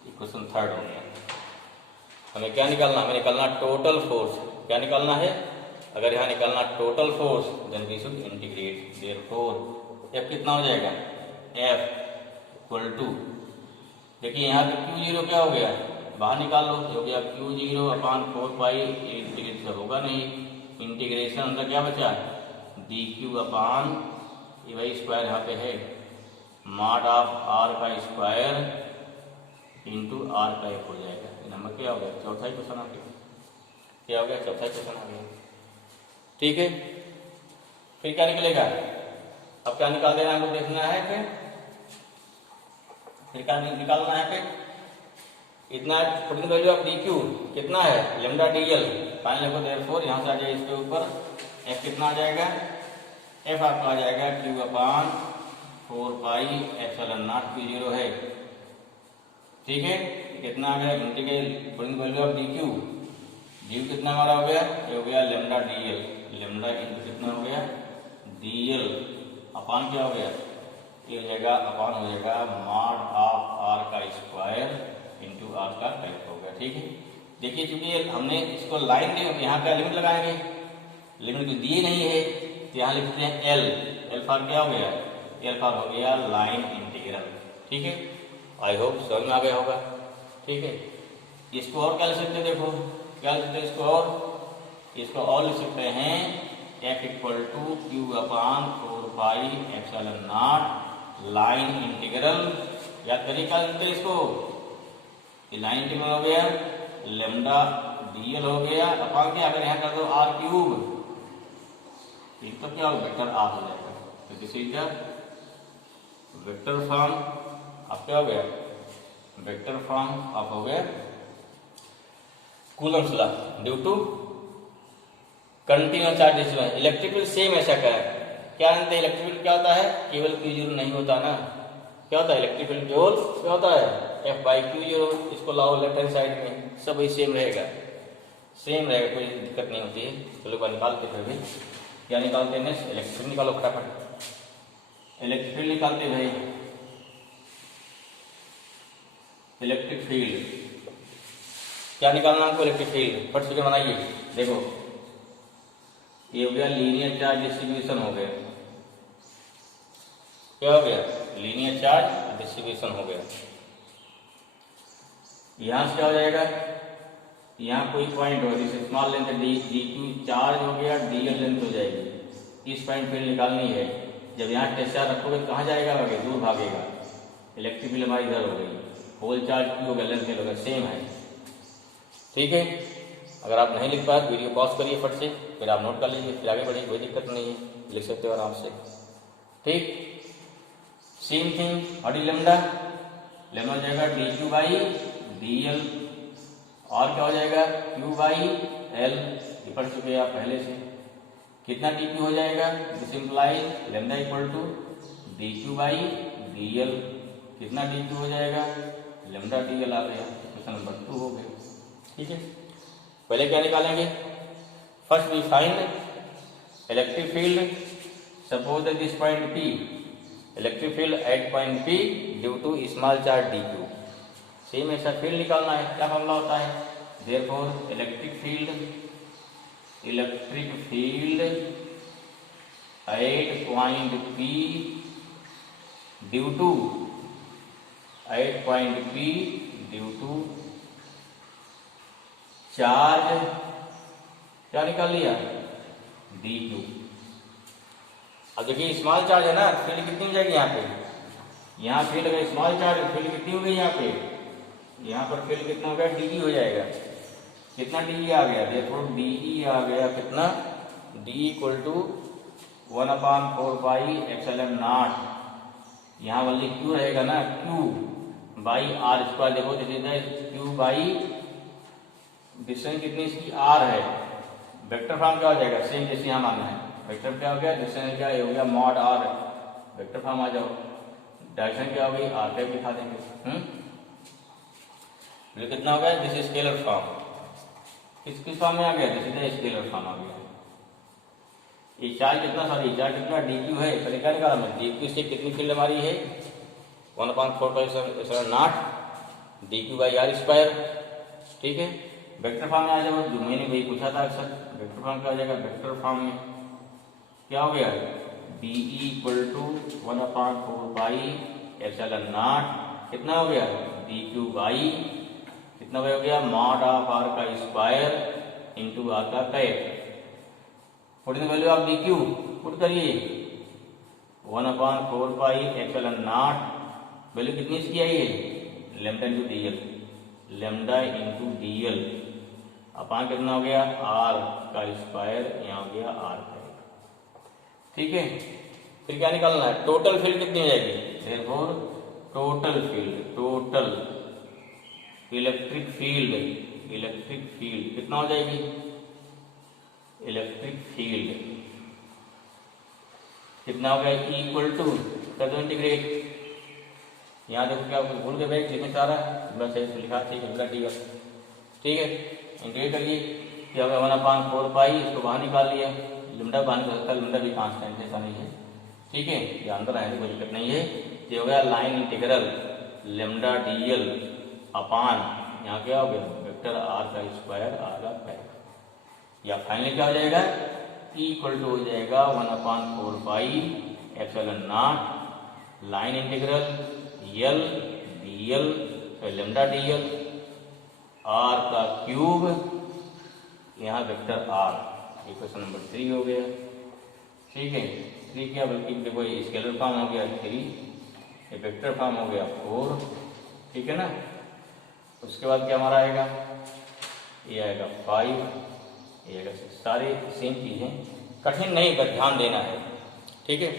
इक्वेशन थर्ड हो गया। हमें क्या निकालना, हमें निकालना टोटल फोर्स। क्या निकालना है, अगर यहाँ निकालना total force then we should integrate, therefore F कितना हो जाएगा, F इक्वल टू, देखिए यहाँ पे Q0 क्या हो गया, बाहर निकाल लो, हो गया Q0 अपान 4 पाई, इंटीग्रेशन होगा नहीं, इंटीग्रेशन अंदर क्या बचा, DQ अपान ये वही स्क्वायर यहाँ पे है, मॉड ऑफ R का स्क्वायर इंटू R का एक हो जाएगा। नंबर क्या हो गया, चौथा ही क्वेश्चन आ गया, क्या हो गया, चौथा क्वेश्चन आ गया, ठीक है। फिर क्या निकलेगा, अब क्या निकाल देना हमको देखना है, फिर क्या निकालना है, फिर इतना पुटिंग वैल्यू ऑफ DQ कितना है, लेमडा DL फाइनल को, देयरफॉर यहाँ से आ जाए इसके ऊपर F कितना आ जाएगा, F आपका आ जाएगा Q upon 4 pi epsilon naught Q0 है, ठीक है। कितना आ गया, integral putting value of DQ कितना हमारा हो गया, ये हो गया लेमडा DL, लेमडा इंटू कितना हो गया DL अपान क्या हो गया, ये हो जाएगा अपान हो जाएगा मॉड ऑफ R का स्क्वायर इंटू R का कैप हो गया, ठीक है। देखिए चूंकि हमने इसको लाइन दी, यहाँ का लिमिट लगाएंगे, लिमिट को दिए नहीं है तो यहाँ लिखते हैं L फॉर क्या हो गया, L फॉर हो गया लाइन इंटीग्रल, ठीक है। आई होप समझ में आ गया होगा, ठीक है। इसको और क्या लिख सकते हैं, देखो क्या लिख सकते हैं इसको और लिख सकते हैं F equal to Q upon 4 pi epsilon naught line integral, या तरीका लिखते हैं इसको ये लाइन इंटीग्रल हो गया, लेमडा डीएल हो गया, अपॉन क्या, अगर यहाँ कर दो आर क्यूब, एक तो क्या हो वेक्टर आर हो जाएगा। तो this is the vector form आप क्या हो गया, वेक्टर फॉर्म आप हो गया Coulomb's law due to continuous charge distribution. Electric field same ऐसा का है, क्या जानते हैं इलेक्ट्रिक फील्ड क्या होता है, केवल क्यू जीरो नहीं होता ना, क्या होता है इलेक्ट्रिक फील्ड केवल क्या होता है एफ बाई क्यू जीरो, इसको लाओ लेफ्ट हैंड साइड में, सब वही सेम रहेगा, सेम रहेगा, कोई दिक्कत नहीं होती है। चलो बार निकालते फिर भी, क्या निकालते हैं नेक्स्ट, इलेक्ट्रिक फील्ड निकालो फटाफट, इलेक्ट्रिक फील्ड निकालते भाई, इलेक्ट्रिक फील्ड क्या निकालना हमको, इलेक्ट्रिक फील्ड फट से बनाइए। देखो ये हो गया लीनियर चार्ज डिस्ट्रीब्यूशन हो गया, क्या हो गया लीनियर चार्ज डिस्ट्रीब्यूशन हो गया। यहां से क्या हो जाएगा, यहाँ कोई पॉइंट हो जैसे small length D Q charge हो गया, डीएल लेंथ हो जाएगी, इस पॉइंट फील्ड निकालनी है। जब यहाँ टेस्ट चार्ज रखोगे तो कहाँ जाएगा, आगे दूर भागेगा, इलेक्ट्रिक फील्ड हमारी इधर हो गई, होल चार्ज क्यू हो गया, लेंथ हो गया, सेम है, ठीक है। अगर आप नहीं लिख पाए वीडियो पॉज करिए फट से, फिर आप नोट कर लीजिए, फिर आगे बढ़िए, कोई दिक्कत नहीं है, लिख सकते हो आराम से, ठीक। Same thing what is lambda, lambda हो जाएगा D Q by D L, और क्या हो जाएगा क्यू बाई एल, ये पढ़ चुके हैं आप पहले से। कितना डी क्यू हो जाएगा, this implies lambda equal to D Q by D L, कितना डी क्यू हो जाएगा, लेमडा डी एल आ गया, क्वेश्चन नंबर 2 हो गया, ठीक है। पहले क्या निकालेंगे, first we find electric field, suppose that this point P, electric field at point P due to small charge D Q, same ऐसा फील्ड निकालना है, क्या फॉर्मूला होता है, therefore electric field at point P due to charge, क्या निकाल लिया D Q. अब देखिए स्मॉल चार्ज है ना, फील्ड कितनी हो जाएगी यहाँ पे, यहाँ फील्ड अगर स्मॉल चार्ज फील्ड कितनी हो गई, यहाँ पे यहाँ पर फील्ड कितना हो गया डी हो जाएगा, कितना डी आ गया, देखो डी आ गया कितना, डी इक्वल टू 1/4πε0, यहाँ वाली क्यू रहेगा ना, क्यू बाई आर स्क्वायर, देखो क्यू बाई डिस्टेंस कितनी इसकी आर है, वेक्टर फॉर्म क्या हो जाएगा, सेम जैसे यहाँ मानना है, वेक्टर क्या हो गया डिस्टेंस क्या हो गया मॉड आर, वेक्टर फॉर्म आ जाओ, डायरेक्शन क्या हो गई आर कैप दिखा देंगे, ये कितना हो गया, दिस स्केलर फॉर्म, किस फॉर्म में आ गया, दिस स्केलर फॉर्म आ गया। ये चार्ज कितना, सॉरी चार्ज कितना डी क्यू है, पहले क्या निकाला मैं, डी क्यू से कितनी फील्ड हमारी है 1/4πε0 d Q by are square, ठीक है। वेक्टर फॉर्म में आ जाओ, जो मैंने वही पूछा था अक्सर, वेक्टर फॉर्म क्या हो जाएगा, वेक्टर फॉर्म में क्या हो गया, डी इक्वल टू 1/4πε0 कितना हो गया डी क्यू बाई कितना हो गया मॉड ऑफ आर का स्क्वायर इंटू आर का cap, putting value of d q put करिए 1/4πε0, वैल्यू कितनी इसकी आई है, lambda into d l, lambda into d l upon कितना हो गया आर का स्क्वायर, यहाँ हो गया आर कैप, ठीक है। फिर क्या निकालना है, टोटल फील्ड कितनी हो जाएगी, therefore total field, total electric field कितना हो जाएगी, इलेक्ट्रिक फील्ड कितना हो गया इक्वल टू, कर दो इंटीग्रेट, यहाँ देखो क्या भूल गए भाई, लिखने सारा बस लिखा, ठीक है ठीक है, इंटीग्रेट करिए क्या होगा 1/4π, इसको बाहर निकाल लिया, लिम्डा बाहर निकल सकता है, लिम्डा भी कांस्टेंट है, ऐसा नहीं है, ठीक है, ये अंदर आए कोई दिक्कत नहीं है। ये हो गया line integral lambda dl upon यहाँ क्या हो गया वेक्टर आर का स्क्वायर आर का कैप, या फाइनली क्या हो जाएगा इक्वल टू हो जाएगा 1/4πε0 line integral l dl lambda dl r का क्यूब, यहाँ वेक्टर आर, इक्वेशन नंबर 3 हो गया, ठीक है। 3 क्या बल्कि देखो ये स्केलर फॉर्म हो गया 3, ये वेक्टर फॉर्म हो गया 4, ठीक है ना। उसके बाद क्या हमारा आएगा, ये आएगा 5, ये आएगा 6, सारे सेम चीज़ें, कठिन नहीं पर ध्यान देना है, ठीक है।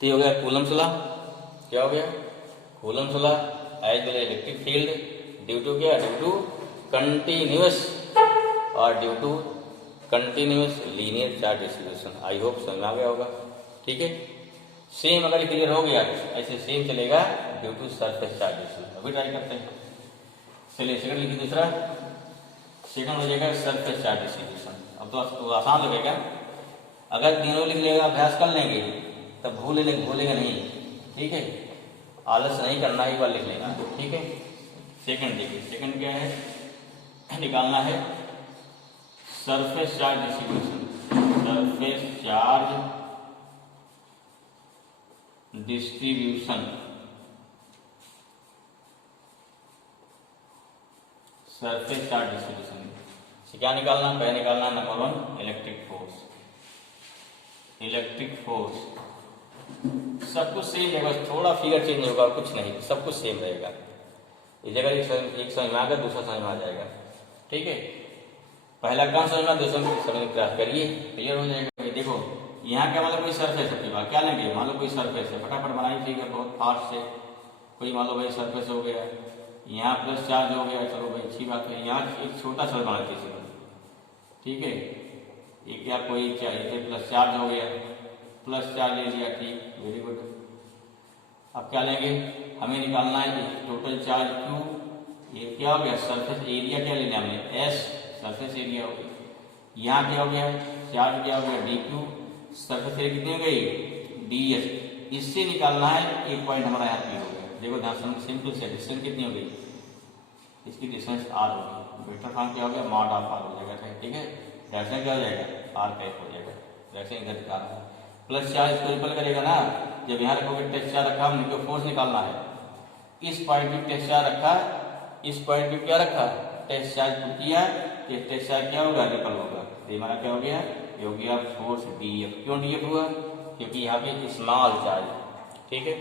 तो ये हो गया कूलम्स लॉ। क्या हो गया, Coulomb's law as well electric field due to क्या, ड्यू टू कंटिन्यूअस और due to continuous linear charge distribution. I hope समझ में आ गया होगा, ठीक है। सेम अगर क्लियर हो गया ऐसे सेम चलेगा due to surface charge distribution. अभी ट्राई करते हैं, चलिए सेकंड लिखिए, दूसरा सेकंड हो जाएगा सरफेस चार्ज डिस्ट्रीब्यूशन। अब तो आसान लगेगा, अगर तीनों लिख लेगा अभ्यास कर लेंगे तब भूलेगा नहीं, ठीक है। आलस नहीं करना, एक बार लिख लेना, ठीक है। सेकंड देखिए, सेकंड क्या है, निकालना है surface charge distribution. Surface charge distribution, surface charge distribution से क्या निकालना, पहले निकालना number 1 electric force. Electric force सब कुछ सेम है, बस थोड़ा फिगर चेंज होगा और कुछ नहीं, सब कुछ सेम रहेगा। इस जगह एक समझ में आ गया, दूसरा समझ में आ जाएगा, ठीक है। पहला काम समझना, दूसरा समझ में प्रयास करिए, क्लियर हो जाएगा। देखो यहाँ क्या, मतलब कोई सरफेस है, बात क्या लेंगे, मान लो कोई सरफेस है, फटाफट बनाई, ठीक है, बहुत फास्ट से। कोई मान लो भाई सरफेस हो गया, यहाँ प्लस चार्ज हो गया, चलो भाई अच्छी बात है। यहाँ एक छोटा सा बनाते हैं, ठीक है, एक या कोई चाहिए प्लस चार्ज हो गया, प्लस चार्ज ले लिया, ठीक, वेरी गुड। अब क्या लेंगे, हमें निकालना है टोटल चार्ज Q। ये क्या हो गया, सरफेस एरिया क्या लेना हमने, S, सरफेस एरिया हो गया। यहाँ क्या हो गया, चार्ज क्या हो गया, dQ, सरफेस एरिया कितनी हो गई, ds। इससे निकालना है एक पॉइंट हमारा यहाँ पे हो गया। देखो ध्यान, सिंपल से डिस्टेंस कितनी हो गई, इसकी डिस्टेंस r होगी। वेक्टर फॉर्म क्या हो गया, मॉड ऑफ r हो जाएगा, ठीक है। डायरेक्शन क्या हो जाएगा, r कैप हो जाएगा, डायरेक्शन इधर दिखा रहा है। प्लस चार्ज इसको रिपल करेगा ना, जब यहाँ रखोगे टेस्ट चार्ज रखा, हमने को फोर्स निकालना है। इस पॉइंट पे टेस्ट चार्ज रखा, इस पॉइंट पे क्या रखा, टेस्ट चार्ज पुट किया, ये टेस्ट चार्ज क्या होगा, रिपल होगा। तो हमारा क्या हो गया, ये हो गया फोर्स dF। क्यों dF हुआ, क्योंकि यहाँ पे स्मॉल चार्ज, ठीक है।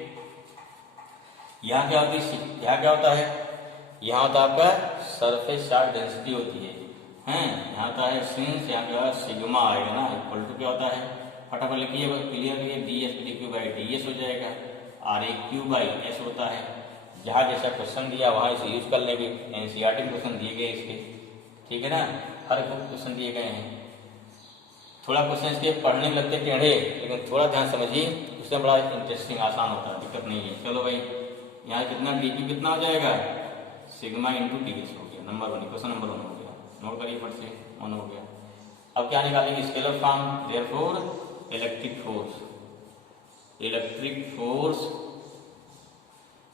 यहाँ क्या होती है, यहाँ क्या होता है, यहाँ होता है आपका सरफेस चार्ज डेंसिटी होती है, यहाँ होता है सिंस, यहाँ क्या सिग्मा आएगा ना, इक्वल टू क्या होता है, फटाफट लिखिए, क्लियर करिए, ds dq बाई ds हो जाएगा, RAQ बाई S होता है। जहाँ जैसा क्वेश्चन दिया वहाँ इसे यूज कर लेंगे, NCERT में क्वेश्चन दिए गए इसके, ठीक है ना, हर क्वेश्चन दिए गए हैं। थोड़ा क्वेश्चन इसके पढ़ने में लगते टेढ़े, लेकिन थोड़ा ध्यान समझिए, उससे बड़ा इंटरेस्टिंग आसान होता है, दिक्कत नहीं है। चलो भाई, यहाँ कितना dq कितना हो जाएगा, सिग्मा इंटू ds हो गया, नंबर 1, क्वेश्चन नंबर 1 हो गया, नोट करिए फट से, 1 हो गया। अब क्या निकालेंगे, scalar form, therefore electric force. Electric force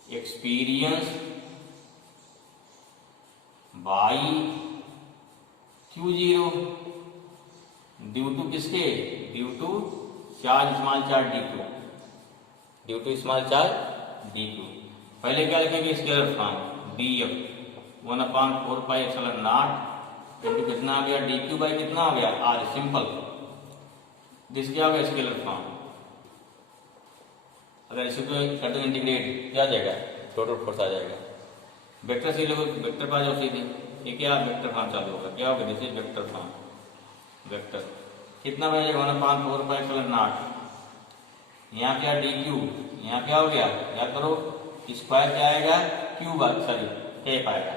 experience by Q0 due to किसके, due to charge small charge dQ, due to small charge dQ। पहले क्या लिखेंगे, स्केलर फॉर्म dF 1/4πε0 इंटू कितना आ गया, dQ बाई कितना हो गया, R, सिंपल। दिस क्या हो गया, स्केलर फॉर्म। अगर इसी को कर दो इंटीग्रेट, क्या आ जाएगा, टोटल फोर्स आ जाएगा। वेक्टर से लोग वेक्टर पा जाओ सीधे, ये क्या वेक्टर फॉर्म चालू होगा, क्या होगा, this is vector form. Vector कितना बन जाएगा, 1/4πε0। यहाँ क्या dQ, यहाँ क्या हो गया, याद करो, स्क्वायर क्या आएगा, क्यूब, सॉरी कैप आएगा।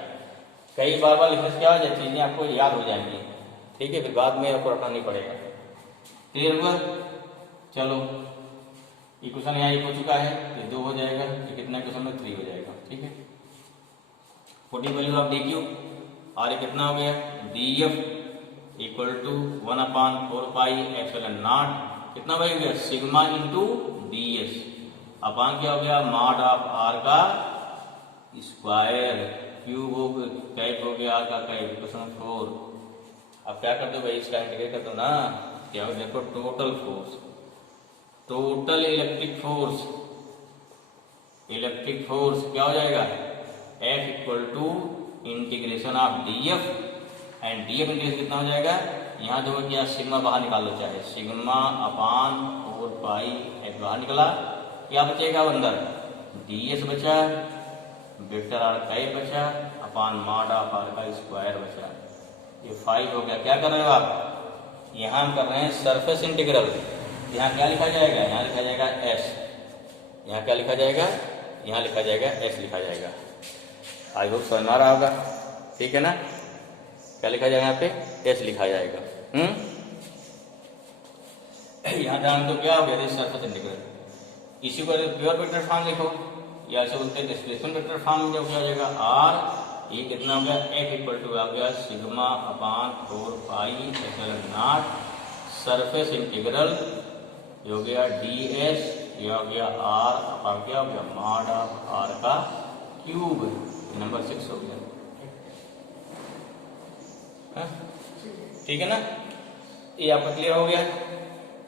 कई बार लिखने से क्या हो जाए, चीजें आपको याद हो जाएंगी, ठीक है, फिर बाद में आपको रखना नहीं पड़ेगा। क्लियर हुआ, चलो ये क्वेश्चन यहाँ एक हो चुका है, ये 2 हो जाएगा, ये कितना क्वेश्चन में 3 हो जाएगा, ठीक है। 40 वैल्यू ऑफ dQ, और ये कितना हो गया, dF इक्वल टू 1/4πε0, कितना हो गया, सिग्मा इंटू ds, अपान क्या हो गया, मॉड ऑफ r का स्क्वायर, क्यूब हो गया, कैप हो गया, r का कैप, क्वेश्चन 4। अब क्या कर दो भाई, इसका इंटीग्रेट कर दो ना, क्या हो, देखो total force, total electric force, electric force क्या हो जाएगा, F equal to integration of dF, and dF integration कितना हो जाएगा, यहाँ जो क्या सिग्मा बाहर निकाल लो, चाहे सिग्मा अपान 4π, बाहर निकला, क्या बचेगा अंदर, ds बचा, वेक्टर आर का 1 बचा अपान मॉड ऑफ आर का स्क्वायर बचा। ये 5 हो गया। क्या कर रहे हो आप? यहाँ हम कर रहे हैं सरफेस इंटीग्रल। यहाँ क्या लिखा जाएगा? यहाँ लिखा जाएगा एस। यहाँ क्या लिखा जाएगा? यहाँ लिखा जाएगा एस लिखा जाएगा। आई होप समझ में आ रहा होगा, ठीक है ना? क्या लिखा जाएगा? यहाँ पे एस लिखा जाएगा। यहाँ ध्यान तो क्या हो गया? Surface integral. इसी को प्योर वेक्टर फॉर्म लिखो या ऐसे बोलते हैं डिस्प्लेसमेंट वेक्टर फॉर्म में। क्या हो जाएगा? आर ये कितना हो गया? एफ इक्वल टू आ गया sigma upon 4 pi epsilon not surface integral हो गया डी एस, ये हो गया आर अपान क्या हो गया? मॉड ऑफ आर का क्यूब। नंबर 6 हो गया। ठीक है ना? ये आपका क्लियर हो गया।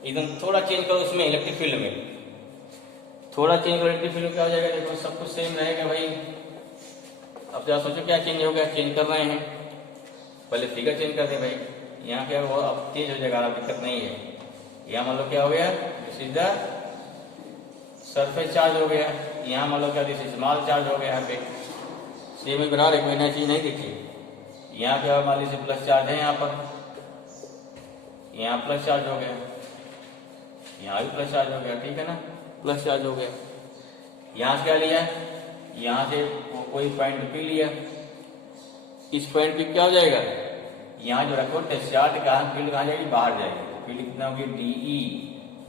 एकदम थोड़ा चेंज करो उसमें इलेक्ट्रिक फील्ड में, थोड़ा चेंज करो इलेक्ट्रिक फील्ड में। क्या हो जाएगा? देखो सब कुछ सेम रहेगा भाई। अब क्या सोचो क्या चेंज हो गया? चेंज कर रहे हैं, पहले फिगर चेंज कर दे भाई। यहाँ क्या हो? अब चेंज हो जाएगा, दिक्कत नहीं है। यहाँ मान लो क्या हो गया? This is the surface charge हो गया। यहाँ मान लो क्या? दिस इज स्मॉल चार्ज हो गया। यहाँ पे सेम बना रहे, कोई नई चीज नहीं दिखी। यहाँ क्या मान लीजिए प्लस चार्ज है, यहाँ पर यहाँ प्लस चार्ज हो गया, यहाँ भी प्लस चार्ज हो गया। ठीक है ना? प्लस चार्ज हो गया। यहाँ से क्या लिया? यहाँ से कोई पॉइंट पी लिया। इस पॉइंट पे क्या हो जाएगा? यहाँ जो रखो डिस्चार्ज का फील्ड कहाँ जाएगी? बाहर जाएगी। फील्ड कितना हो गया? डीई।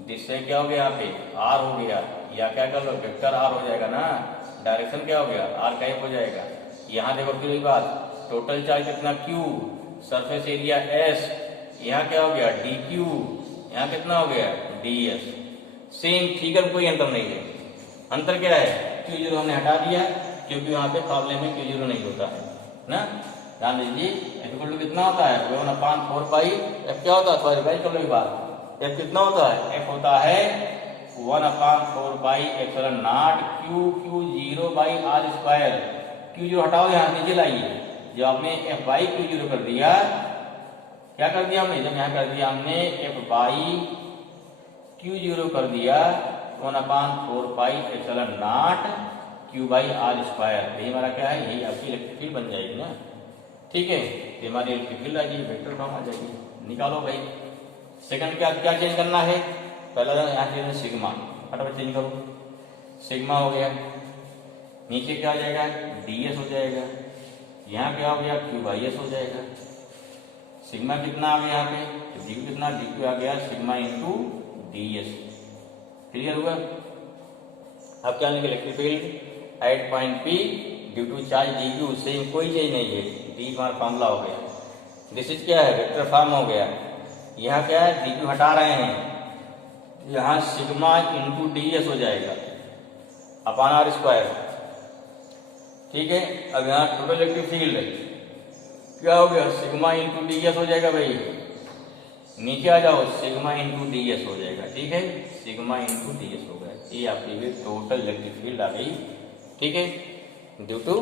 जिससे क्या हो गया? यहाँ पे आर हो गया, या क्या कर लो वेक्टर आर हो जाएगा ना। डायरेक्शन क्या हो गया? आर का हो जाएगा। यहाँ देखो फिर एक बात, टोटल चार्ज कितना? क्यू। Surface area S. यहाँ क्या हो गया? D Q. यहाँ कितना हो गया? D S. सेम फिगर में कोई अंतर नहीं है। अंतर क्या है? क्यू जीरो हमने हटा दिया क्योंकि वहाँ पे प्रॉब्लम में क्यू जीरो नहीं होता है ना। ध्यान दीजिए एफ इक्वल टू कितना होता है? 1/4 पाई। एफ क्या होता है? थोड़ा रिवाइज कर लो एक बार। एफ कितना होता है? एफ होता है 1/4 pi epsilon naught Q Q zero by are square. Q zero हटाओ, यहाँ नीचे लाइए। जब आपने एफ बाई क्यू जीरो कर दिया, क्या कर दिया हमने? जब यहाँ कर दिया हमने एफ बाई क्यू जीरो कर दिया 1/4 pi epsilon naught Q by are square. यही हमारा क्या है? यही आपकी इलेक्ट्रिक फील्ड बन जाएगी ना। ठीक है, तो हमारी इलेक्ट्रिक फील्ड आ जाएगी, वेक्टर फॉर्म आ जाएगी। निकालो भाई। सेकंड क्या चेंज करना है? पहला यहाँ चेंज सिग्मा, फटाफट चेंज करो। सिग्मा हो गया, नीचे क्या हो जाएगा? डी एस हो जाएगा। यहाँ क्या हो गया? क्यू बाई एस हो जाएगा। सिग्मा कितना आ गया यहाँ पे? तो डी कितना? डी क्यू आ गया sigma into D S. Clear हुआ? अब क्या लिखेंगे? Electric field at point P due to charge D Q. Same कोई चीज नहीं है, डी हमारा फॉर्मूला हो गया। दिस इज क्या है? वेक्टर फॉर्म हो गया। यहाँ क्या है? डी क्यू हटा रहे हैं, यहाँ सिग्मा इंटू डी एस हो जाएगा अपान आर स्क्वायर। ठीक है, अब यहाँ टोटल इलेक्ट्रिक फील्ड क्या हो गया? सिग्मा इंटू डी एस हो जाएगा भाई। नीचे आ जाओ, सिग्मा इंटू डी एस हो जाएगा। ठीक है, सिग्मा इंटू डी एस हो गया। ये आपकी टोटल इलेक्ट्रिक फील्ड आ गई। ठीक है, due to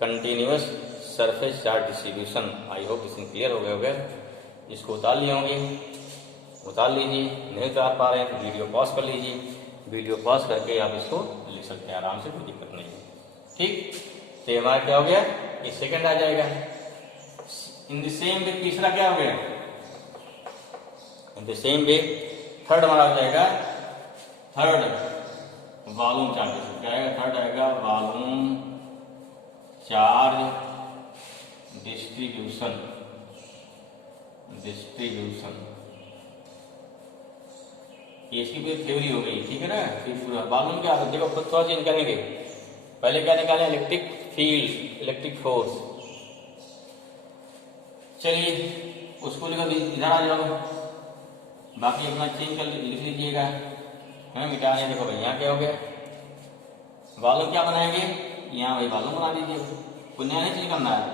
continuous surface charge distribution. I hope इसमें क्लियर हो गया इसको उतार लिए होंगे, उतार लीजिए। नहीं उतार पा रहे हैं तो वीडियो पॉज कर लीजिए। वीडियो पॉज करके आप इसको लिख सकते हैं आराम से, कोई दिक्कत नहीं है। ठीक, तो हमारा क्या हो गया? ये सेकंड आ जाएगा। इन द सेम वे तीसरा क्या हो गया? In the same way third हमारा हो जाएगा, थर्ड वॉल्यूम चार्ज। क्या आएगा? थर्ड आएगा वॉल्यूम चार्ज डिस्ट्रीब्यूशन। ये इसकी पूरी थ्योरी हो गई। ठीक है ना? फिर पूरा वॉल्यूम क्या आता है? देखो थोड़ा चेंज करेंगे। पहले क्या निकालें? Electric field, electric force. चलिए उसको लिखो, इधर आ जाओ। बाकी अपना चेंज कर लिख लीजिएगा, है मिटाने। देखो भाई यहाँ क्या हो गया? वॉल्यूम क्या बनाएंगे? यहाँ भाई वॉल्यूम बना दीजिए। कुछ नया नहीं चेंज करना है,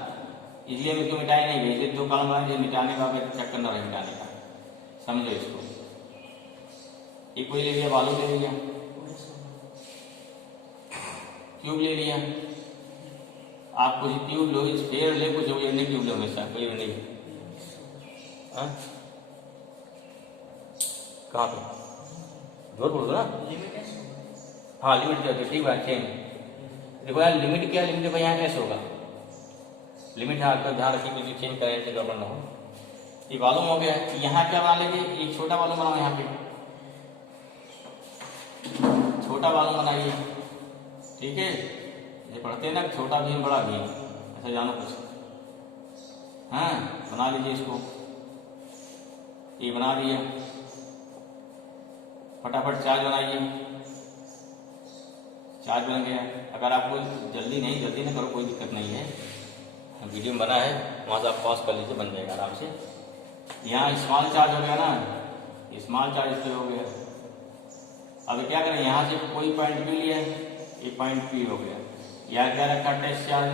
इसलिए हम इसको मिटाए नहीं भेजे। 2 कॉलम बना दीजिए, मिटाने का चेक करना रहे, मिटाने का। समझो इसको। ये कोई ले लिया, वॉल्यूम ले लिया, क्यूब ले लिया। आप कुछ क्यूब लो, स्फीयर ले, कुछ हो नहीं क्यूब लो, हमेशा कोई नहीं। कहाँ पे जोर बोल दो ना। हाँ लिमिट जो ठीक बात चेंज देखो यार लिमिट क्या, लिमिट भाई यहाँ एस होगा, लिमिट यहाँ का ध्यान रखिए कुछ चेंज करें तो गड़बड़ ना हो। ये वॉल्यूम हो गया, यहाँ क्या बना लेंगे, एक छोटा वॉल्यूम बनाओ, यहाँ पे छोटा वॉल्यूम बनाइए, ठीक है। ये पढ़ते हैं ना छोटा भीम बड़ा भीम, ऐसा जानो कुछ, हाँ बना लीजिए इसको, ये बना दिया, फटाफट चार्ज बनाइए, चार्ज बन गया। अगर आपको जल्दी ना करो, कोई दिक्कत नहीं है, वीडियो में बना है वहाँ से आप पॉज कर लीजिए, बन जाएगा आराम से। यहाँ स्मॉल चार्ज हो गया ना, स्मॉल चार्ज इस पर हो गया। अब क्या करें, यहाँ से कोई पॉइंट पी लिया, ये पॉइंट पी हो गया, यहाँ क्या रखा टेस्ट चार्ज,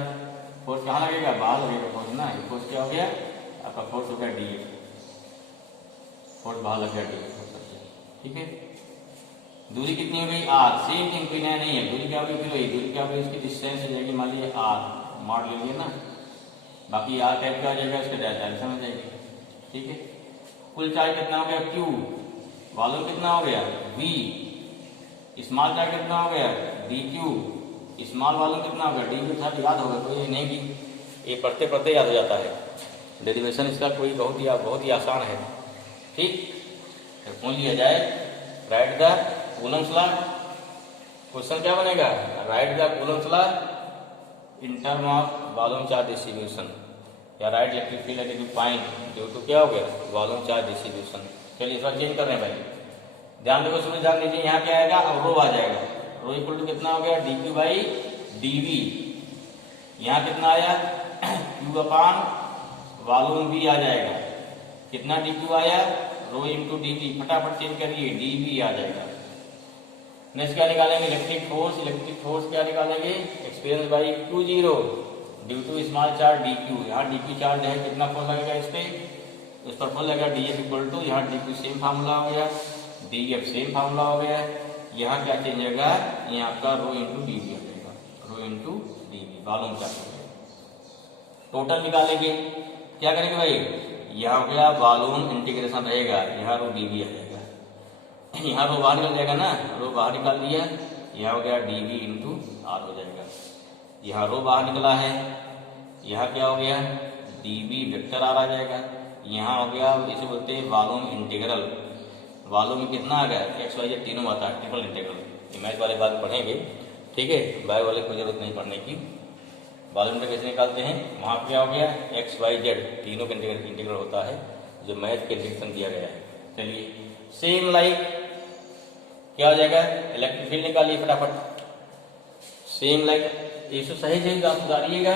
फोर्स कहाँ लगेगा, बाहर लगेगा फोर्स ना, ये फोर्स क्या हो गया आपका, फोर्स हो गया डी, फोर्स बाहर लग गया डी, ठीक है। दूरी कितनी हो गई आर, सेम थिंग, कोई नया नहीं है, दूरी क्या होगी, फिर वही दूरी क्या होगी, इसकी डिस्टेंस हो जाएगी, मान लीजिए आर, मॉड ले लिए ना, बाकी आर टाइप का आ जाएगा, इसका डायरेक्शन हो जाएगी, ठीक है। कुल चार्ज कितना हो गया क्यू, वॉल्यूम कितना हो गया वी, स्मॉल चार्ज कितना हो गया डी क्यू, स्मॉल वॉल्यूम कितना हो गया डी क्यू। साथ याद होगा, कोई नहीं कि ये पढ़ते पढ़ते याद हो जाता है, डेरिवेशन इसका कोई बहुत ही आसान है, ठीक। पूछ लिया जाए, write the Coulomb's law, question क्या बनेगा, write the Coulomb's law in term of volume charge distribution, या write electric field at the point due to क्या हो गया वॉल्यूम चार्ज डिस्ट्रीब्यूशन। चलिए इस बार चेंज कर रहे हैं भाई, ध्यान देखो, सुनो ध्यान दीजिए, यहाँ क्या आएगा, अब रो आ जाएगा, रो इक्वल टू कितना हो गया D Q by D V, यहाँ कितना आया क्यू अपान वॉल्यूम वी आ जाएगा, कितना डी क्यू आया रो इंटू डी वी, फटाफट चेंज करिए डी वी आ जाएगा। नेक्स्ट क्या निकालेंगे, इलेक्ट्रिक फोर्स, इलेक्ट्रिक फोर्स क्या निकालेंगे, experience by Q zero due to small charge D Q, यहाँ डी क्यू चार्ज है, कितना फोर्स लगेगा इस पर, इस पर फोर्स लगेगा डी एफ इक्वल टू, यहाँ डी क्यू सेम फार्मूला हो गया, डी एफ सेम फार्मूला हो गया, यहाँ क्या चेंज होगा, ये आपका रो इंटू डी वी हो जाएगा, rho into D v, volume charge हो गया। टोटल निकालेंगे, क्या करेंगे भाई, यहाँ हो गया वॉल्यूम इंटीग्रेशन रहेगा, यहाँ रो डी वी आ जाएगा, यहाँ रो बाहर निकल जाएगा ना, रो बाहर निकाल दिया, यहाँ हो गया डी वी इंटू आर हो जाएगा, यहाँ रो बाहर निकला है, यहाँ क्या हो गया डी वी वेक्टर आर आ जाएगा, यहाँ हो गया इसे बोलते हैं वॉल्यूम इंटीग्रल, वॉल्यूम में कितना आ गया एक्स वाई जेड तीनों आता है, ट्रिपल इंटीग्रल, ये मैथ वाले बात पढ़ेंगे, ठीक है, बायो वाले को जरूरत नहीं पढ़ने की। वॉल्यूम में कैसे निकालते हैं, वहाँ पे क्या हो गया एक्स वाई जेड तीनों का इंटीग्रल होता है, जो मैथ के इंटीग्रेशन दिया गया है। चलिए सेम लाइक क्या हो जाएगा, इलेक्ट्रिक फील्ड निकालिए फटाफट, सेम लाइक, ये तो सही सही आप सुधारिएगा,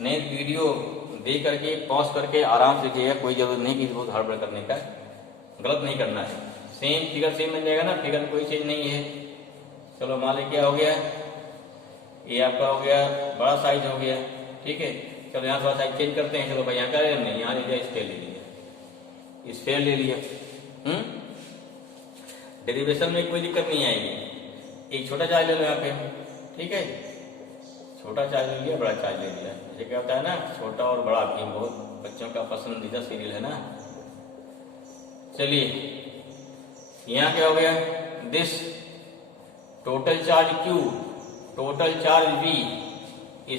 नहीं वीडियो देख करके पॉज करके आराम से कीजिएगा, कोई जरूरत नहीं कि बहुत हड़बड़ करने का, गलत नहीं करना है, सेम फिगर सेम बन जाएगा ना, फिगर में कोई चेंज नहीं है। चलो मान लीजिए क्या हो गया, ये आपका हो गया बड़ा साइज हो गया, ठीक है। चलो यहाँ थोड़ा साइज चेंज करते हैं, चलो भाई यहाँ क्या ले, हमने यहाँ ले लिया स्केल ले लिया, स्केल ले लिया, डेरिवेशन में कोई दिक्कत नहीं आएगी। एक छोटा चार्ज ले लो यहाँ पे, ठीक है, छोटा चार्ज ले लिया, बड़ा चार्ज ले लिया, जैसे क्या होता है ना छोटा और बड़ा भीम, बहुत बच्चों का पसंदीदा सीरियल है ना। चलिए यहाँ क्या हो गया, this total charge Q, total charge V,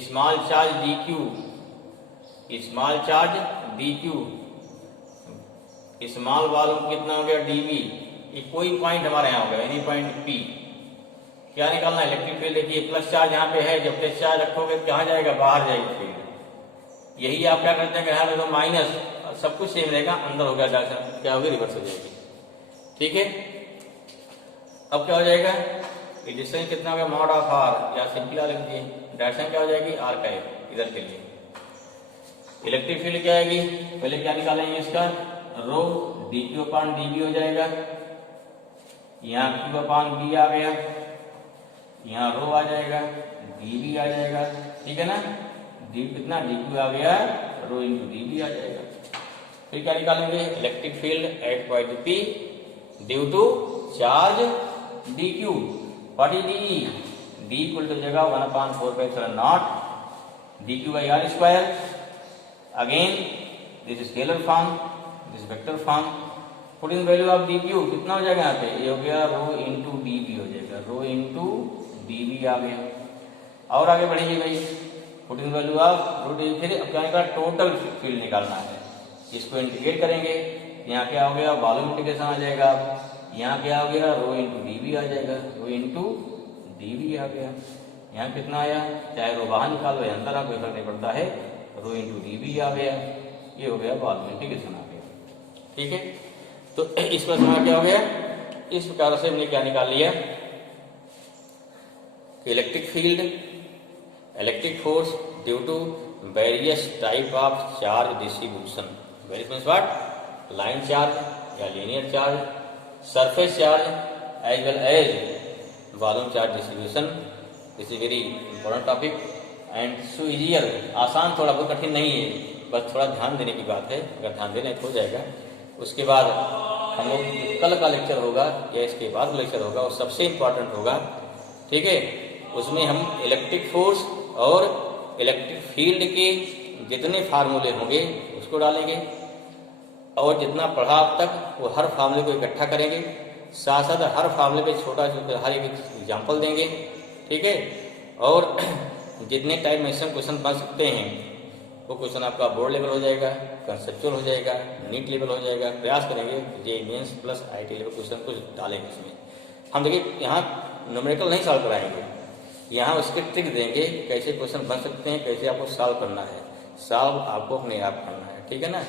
small charge dQ, small charge dQ, small volume कितना हो गया dV, ये कोई पॉइंट हमारे यहाँ हो गया, यानी पॉइंट P। क्या निकालना है, इलेक्ट्रिक फील्ड, देखिए प्लस चार्ज यहाँ पे है, जब प्लस चार्ज रखोगे तो कहाँ जाएगा, बाहर जाएगी फील्ड। यही आप क्या करते हैं कि यहाँ देखो माइनस, सब कुछ सेम रहेगा, अंदर हो गया डायरेक्शन क्या होगी, रिवर्स हो जाएगी, ठीक है। अब क्या हो जाएगा, ये डिस्टेंस कितना हो गया मॉड ऑफ आर, या सिंपली लिख दिए, डायरेक्शन क्या हो जाएगी आर का है इधर के लिए। इलेक्ट्रिक फील्ड क्या आएगी, पहले क्या निकालेंगे इसका, रो डी क्यू अपान डी बी हो जाएगा, यहाँ क्यू अपान बी आ गया, यहाँ रो आ जाएगा, डी बी आ जाएगा, ठीक है ना, डी कितना डी क्यू आ गया, रो इंटू डी बी आ जाएगा। फिर क्या निकालेंगे, electric field at point P due to charge D q, what is d, d equal to जगह 1/4πε0 d Q by are square, again this scalar form, this vector form, put in value of d q, कितना हो जाएगा यहाँ पे, ये हो गया rho into d B हो जाएगा, रो इंटू डी बी आ गया। और आगे बढ़ेंगे भाई, पुटिंग वैल्यू ऑफ रूट, फिर अब क्या का टोटल फील्ड निकालना है, इसको इंटीग्रेट करेंगे, यहाँ क्या हो गया वॉल्यूम इंटीग्रेशन आ जाएगा, यहाँ क्या हो गया रो इंटू डी वी आ जाएगा, रो इंटू डी वी आ गया, यहाँ कितना आया, चाहे रो बाहर निकालो या अंदर, आपको फर्क नहीं पड़ता है, रो इंटू डी वी आ गया, ये हो गया वॉल्यूम इंटीग्रेशन आ गया। ठीक है, तो इस प्रश्न में क्या हो गया, इस प्रकार से हमने क्या निकाल लिया, electric field, electric force due to various type of charge distribution, various means what, line charge या linear charge, surface charge as well as volume charge distribution. This is very important topic and so easier, आसान, थोड़ा बहुत कठिन नहीं है, बस थोड़ा ध्यान देने की बात है, अगर ध्यान देने तो हो जाएगा। उसके बाद हम लोग कल का लेक्चर होगा या इसके बाद लेक्चर होगा वो सबसे इम्पॉर्टेंट होगा। ठीक है, उसमें हम इलेक्ट्रिक फोर्स और इलेक्ट्रिक फील्ड के जितने फार्मूले होंगे उसको डालेंगे, और जितना पढ़ा अब तक वो हर फार्मूले को इकट्ठा करेंगे, साथ साथ हर फार्मूले पे छोटा छोटा हर एक एग्जाम्पल देंगे। ठीक है, और जितने टाइप मैक्सिमम क्वेश्चन बन सकते हैं वो क्वेश्चन आपका बोर्ड लेवल हो जाएगा, कंसेप्चुअल हो जाएगा, नीट लेवल हो जाएगा, प्रयास करेंगे JEE mains plus IIT level question कुछ डालेंगे इसमें। हम देखिए यहाँ न्यूमेरिकल नहीं सॉल्व कराएंगे, यहाँ उसके ट्रिक देंगे कैसे क्वेश्चन बन सकते हैं, कैसे आपको सॉल्व करना है, सॉल्व आपको अपने आप करना है। ठीक है ना,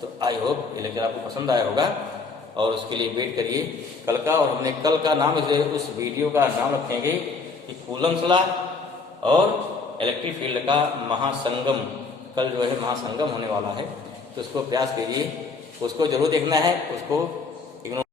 तो आई होप ये लेक्चर आपको पसंद आया होगा और उसके लिए वेट करिए कल का। और हमने कल का नाम उस वीडियो का नाम रखेंगे कि कूलम्स लॉ और इलेक्ट्रिक फील्ड का महासंगम, कल जो है महासंगम होने वाला है, तो उसको प्रयास कीजिए, उसको जरूर देखना है, उसको